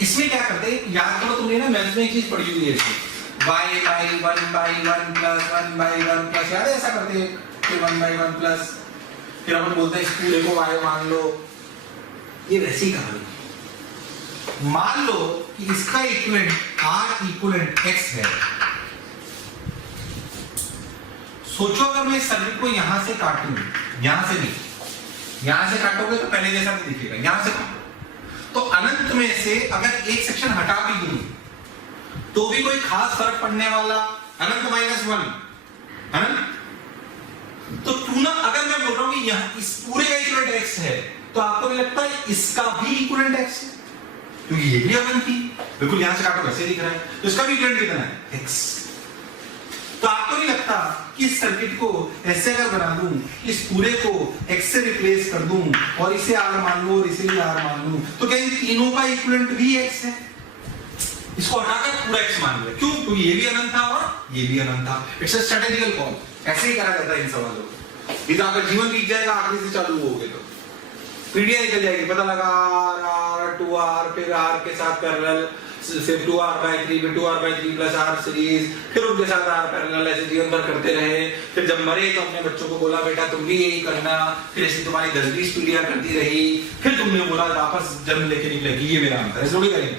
इसमें क्या करते हैं, याद करो, तुमने ना मैथ्स में एक चीज पढ़ी हुई है, y by 1 by 1 plus 1 by 1 plus, याद है ऐसा करते हैं कि 1 by 1 plus, फिर अपन बोलते हैं इस पूरे को y मान लो। ये वैसी कहानी। मान लो कि इसका इक्विवेलेंट r इक्विवेलेंट x है। सोचो अगर मैं इस सर्किट को यहां से काटूं, यहां से नहीं, यहां से काटोगे तो पहले जैसा नहीं दिखेगा, यहां से काटो तो अनंत में से अगर एक सेक्शन हटा भी दूं तो भी कोई खास फर्क पड़ने वाला, अनंत -1 अनंत। तो टू ना, अगर मैं बोल रहा हूं कि यहां इस पूरे का इक्विवेलेंट x है, तो आपको भी लगता है इसका भी इक्विवेलेंट x है, क्योंकि ये भी अनंत थी। बिल्कुल यहां से काटो वैसे दिख रहा है, तो इसका भी इक्विवेलेंट कितना है? x। तो आपको नहीं लगता कि इस सर्किट को ऐसे अगर बना दूं, इस पूरे को x से रिप्लेस कर दूं और इसे r मान लूं और इसे भी r मान लूं, तो क्या इन तीनों का इक्विवेलेंट भी x है? इसको हटाकर पूरा x मान लिया। क्यों? क्योंकि ये भी अनंत था और ये भी अनंत था। It's a strategical call. ऐसे ही करा जाता है इन सवालों को। इधर आपका जीवन बीत जाएगा, आखिरी से चालू होगे तो पीढ़ियां निकल जाएगी, पता लगा r 2r, फिर r के साथ पैरेलल, फिर 2r/3, फिर 2r/3 प्लस r सीरीज, फिर उनके साथ r पैरेलल, ऐसे जीवन भर करते रहे। फिर जब मरे तो अपने बच्चों को बोला बेटा तुम भी यही करना, फिर ऐसे तुम्हारी 10-20 पीढ़ियां करती रही, फिर तुमने बोला वापस जन्म लेके निकलेगी। ये मेरा अंतर है, ऐसे थोड़ी करेंगे।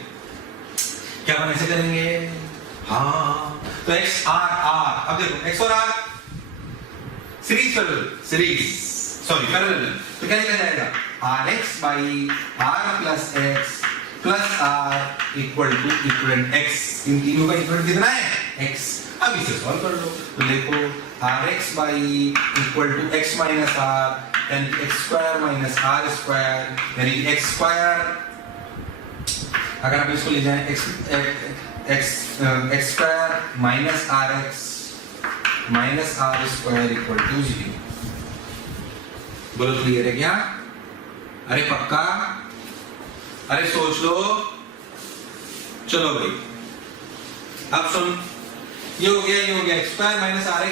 क्या हम ऐसे करेंगे? हाँ, तो x r। अब देखो x और r पैरेलल, तो क्या लिखा जाएगा? rx by r plus x plus r equal to equivalent x। इन तीनों का इक्विवेलेंट कितना है? x। अब इसे सॉल्व कर लो, तो देखो rx by equal to x minus r, यानी x square minus r square, यानी x square, अगर आप इसको ले जाएं x square minus rx minus r square equal to 0। बोलो क्लियर है क्या? अरे पक्का? अरे सोच लो। चलो भाई अब सुन, ये हो गया x square minus r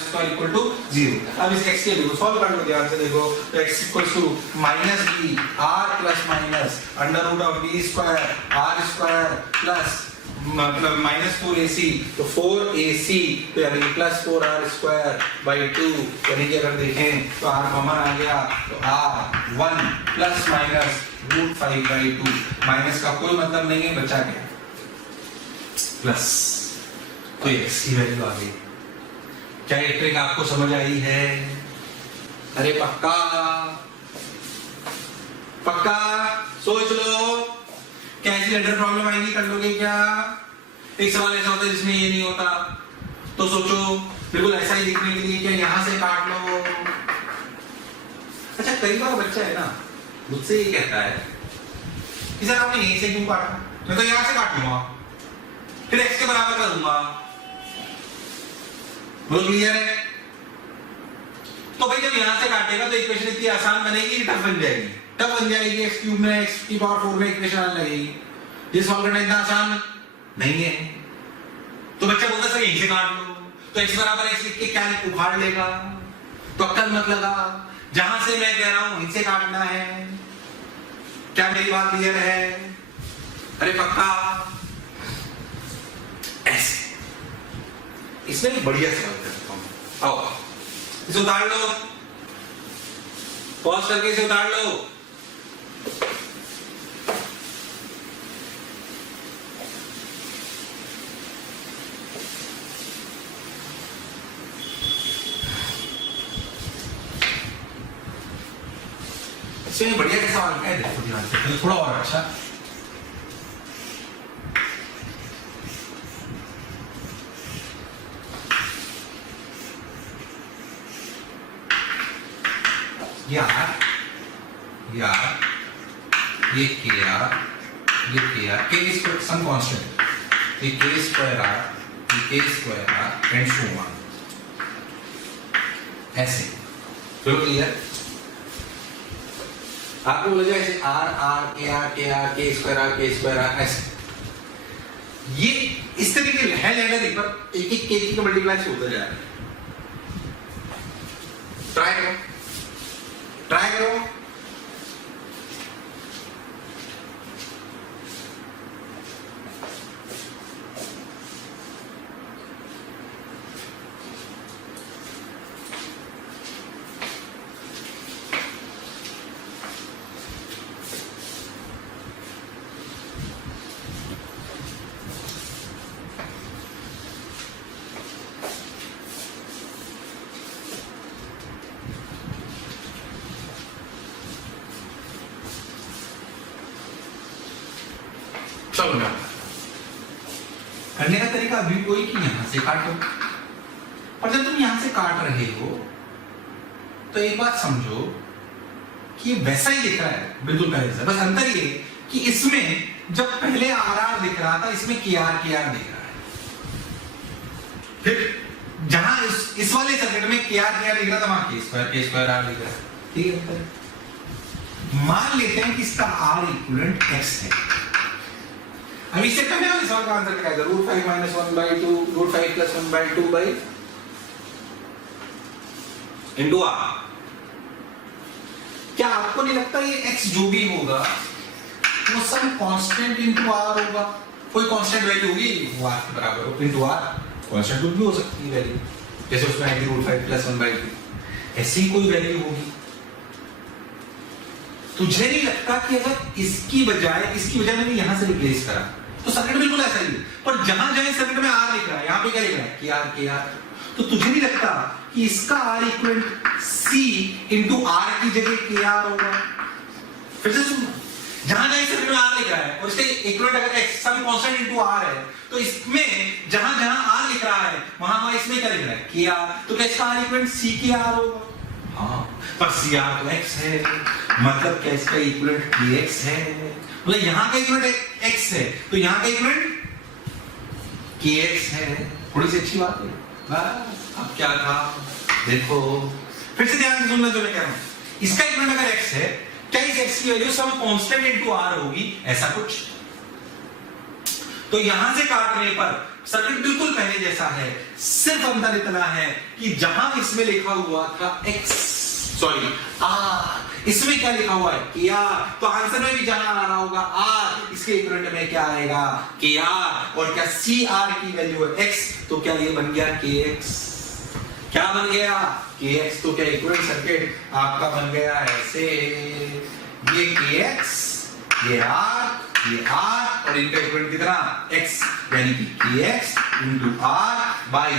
square equal to 0। अब इस x के वैल्यू सॉल्व कर लो ध्यान से देखो, तो x equal to minus b r plus minus under root of b square r square plus मतलब माइनस 4ac, तो 4ac तो यानी प्लस 4r स्क्वायर बाई 2, यानी कि अगर देखें तो r कॉमन आ गया, तो r 1 plus minus root 5 by 2, minus का कोई मतलब नहीं है, बचा गया प्लस, तो x की वैल्यू आ गई। क्या ये ट्रिक आपको समझ आई है? अरे पक्का पक्का सोच लो, क्या ऐसी लेटर प्रॉब्लम आएगी, कर लोगे क्या? एक सवाल ऐसा होता है जिसमें ये नहीं होता, तो सोचो बिल्कुल ऐसा ही दिखने के लिए क्या यहां से काट लो। अच्छा कई बार बच्चा है ना मुझसे ये कहता है कि सर आपने यहीं से क्यों काटा, मैं तो यहां से काट लूंगा फिर x के बराबर कर दूंगा। बोलो क्लियर है? तो भाई जब यहां से काटेगा तो इक्वेशन इतनी आसान बनेगी कि टफ बन जाएगी, तब बन जाएगी x क्यूब में x की पावर 4 में इक्वेशन आने लगेगी। ये सॉल्व करना इतना आसान नहीं है। तो बच्चा बोलता सर यहीं से काट लो, तो x बराबर x लिख के क्या उखाड़ लेगा, तो अक्कल मत लगा, जहां से मैं कह रहा हूं वहीं से काटना है। क्या मेरी बात क्लियर है? अरे पक्का ऐसे इसमें भी बढ़िया सवाल करता हूं, आओ इसे उतार लो, पॉज करके इसे उतार लो। इसमें बढ़िया का सवाल क्या है देखो ध्यान से, थोड़ा और अच्छा। यार ये किया के स्क्वायर सम कांस्टेंट, ये के स्क्वायर आर, ये k square R and so on, ऐसे तो क्लियर। आपको बोला जाए ऐसे R R k square R ऐसे, ये इस तरीके है लेटर पर एक एक के का मल्टीप्लाई होता जा रहा है। ट्राई करो करने का तरीका अभी कोई कि यहां से काटो, और जब तुम यहां से काट रहे हो तो एक बात समझो कि वैसा ही दिख रहा है बिल्कुल पहले से, बस अंतर ये कि इसमें जब पहले आर दिख रहा था इसमें के आर दिख रहा है। फिर जहां इस वाले सर्किट में के आर दिख रहा था वहां के स्क्वायर आर दिख रहा है। ठीक है, मान लेते हैं कि इसका आर इक्विवेलेंट x है। अब इससे पहले वाले सवाल का आंसर क्या है? Root 5 minus 1/2 root 5 plus 1/2 by into R. क्या आपको नहीं लगता ये x जो भी होगा वो सम कांस्टेंट इंटू आर होगा? कोई कांस्टेंट वैल्यू होगी वो आर के बराबर हो इंटू आर, कांस्टेंट भी हो सकती है वैल्यू, जैसे उसमें आई थी रूट 5 प्लस 1/2, ऐसी कोई वैल्यू होगी। तुझे नहीं लगता कि अगर इसकी बजाय मैंने यहां से रिप्लेस करा तो सर्किट बिल्कुल ऐसा ही है, पर जहां जहां सर्किट में आर लिख रहा है यहां पे क्या लिख रहा है के आर, तो तुझे नहीं लगता कि इसका R equivalent C into R की जगह के आर होगा? फिर से सुन, जहां जहां सर्किट में आर लिख रहा है और इसके इक्विवेलेंट अगर x some constant into R है, तो इसमें जहां जहां आर लिख रहा है वहां इसमें क्या लिख रहा है के आर, तो क्या इसका आर इक्विवेलेंट सी के आर होगा? हाँ, पर सी आर तो x है, मतलब क्या इसका इक्विवेलेंट kx है, मतलब यहाँ का इक्विवेलेंट x है तो यहाँ का इक्विवेलेंट kx है। थोड़ी सी अच्छी बात है। बस अब क्या था देखो, फिर से ध्यान से सुनना जो मैं कह रहा हूँ। इसका इक्विवेलेंट अगर x है, क्या इस x की value some constant into r होगी? ऐसा कुछ तो यहां से काटने पर सर्किट बिल्कुल पहले जैसा है, सिर्फ अंतर इतना है कि जहां इसमें लिखा हुआ था x, सॉरी r, इसमें क्या लिखा हुआ है KR, तो आंसर में भी जहां आ रहा होगा R, इसके इक्विवेलेंट में क्या आएगा KR, और क्या CR की वैल्यू है x, तो क्या ये बन गया KX, क्या बन गया KX, तो क्या इक्विवेलेंट सर्किट आपका बन गया ऐसे, ये KX, ये R और इनका इक्विवेलेंट कितना x, यानी कि KX into R by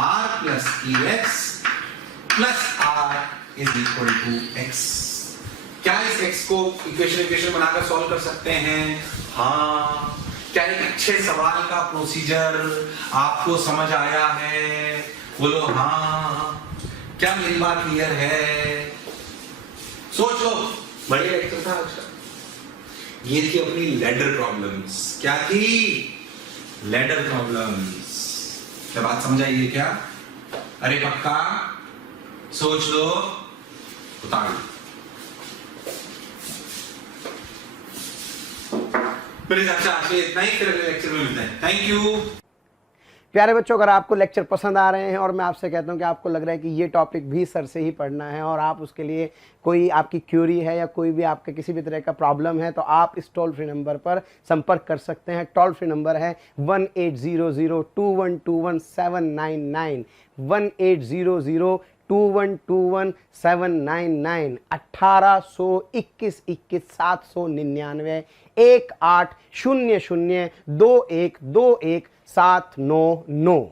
R plus KX plus R is equal to x। क्या इस x को इक्वेशन बनाकर सॉल्व कर सकते हैं? हाँ। क्या एक अच्छे सवाल का प्रोसीजर आपको समझ आया है? बोलो हाँ। क्या मेरी बात क्लियर है? सोच लो, बढ़िया लेक्चर था आज का। ये थी अपनी लैडर प्रॉब्लम्स। क्या थी? Ladder problems. क्या बात समझ आई है क्या? अरे पक्का सोच लो, उतार लो। मेरे हिसाब से आज के इतना ही, फिर अगले लेक्चर में मिलते हैं। Thank you. प्यारे बच्चों, अगर आपको लेक्चर पसंद आ रहे हैं और मैं आपसे कहता हूं कि आपको लग रहा है कि ये टॉपिक भी सर से ही पढ़ना है और आप उसके लिए कोई आपकी क्यूरी है या कोई भी आपका किसी भी तरह का प्रॉब्लम है, तो आप इस टोल फ्री नंबर पर संपर्क कर सकते हैं। टोल फ्री नंबर है 180021217999, 180021217999, 1821 799 180021217999।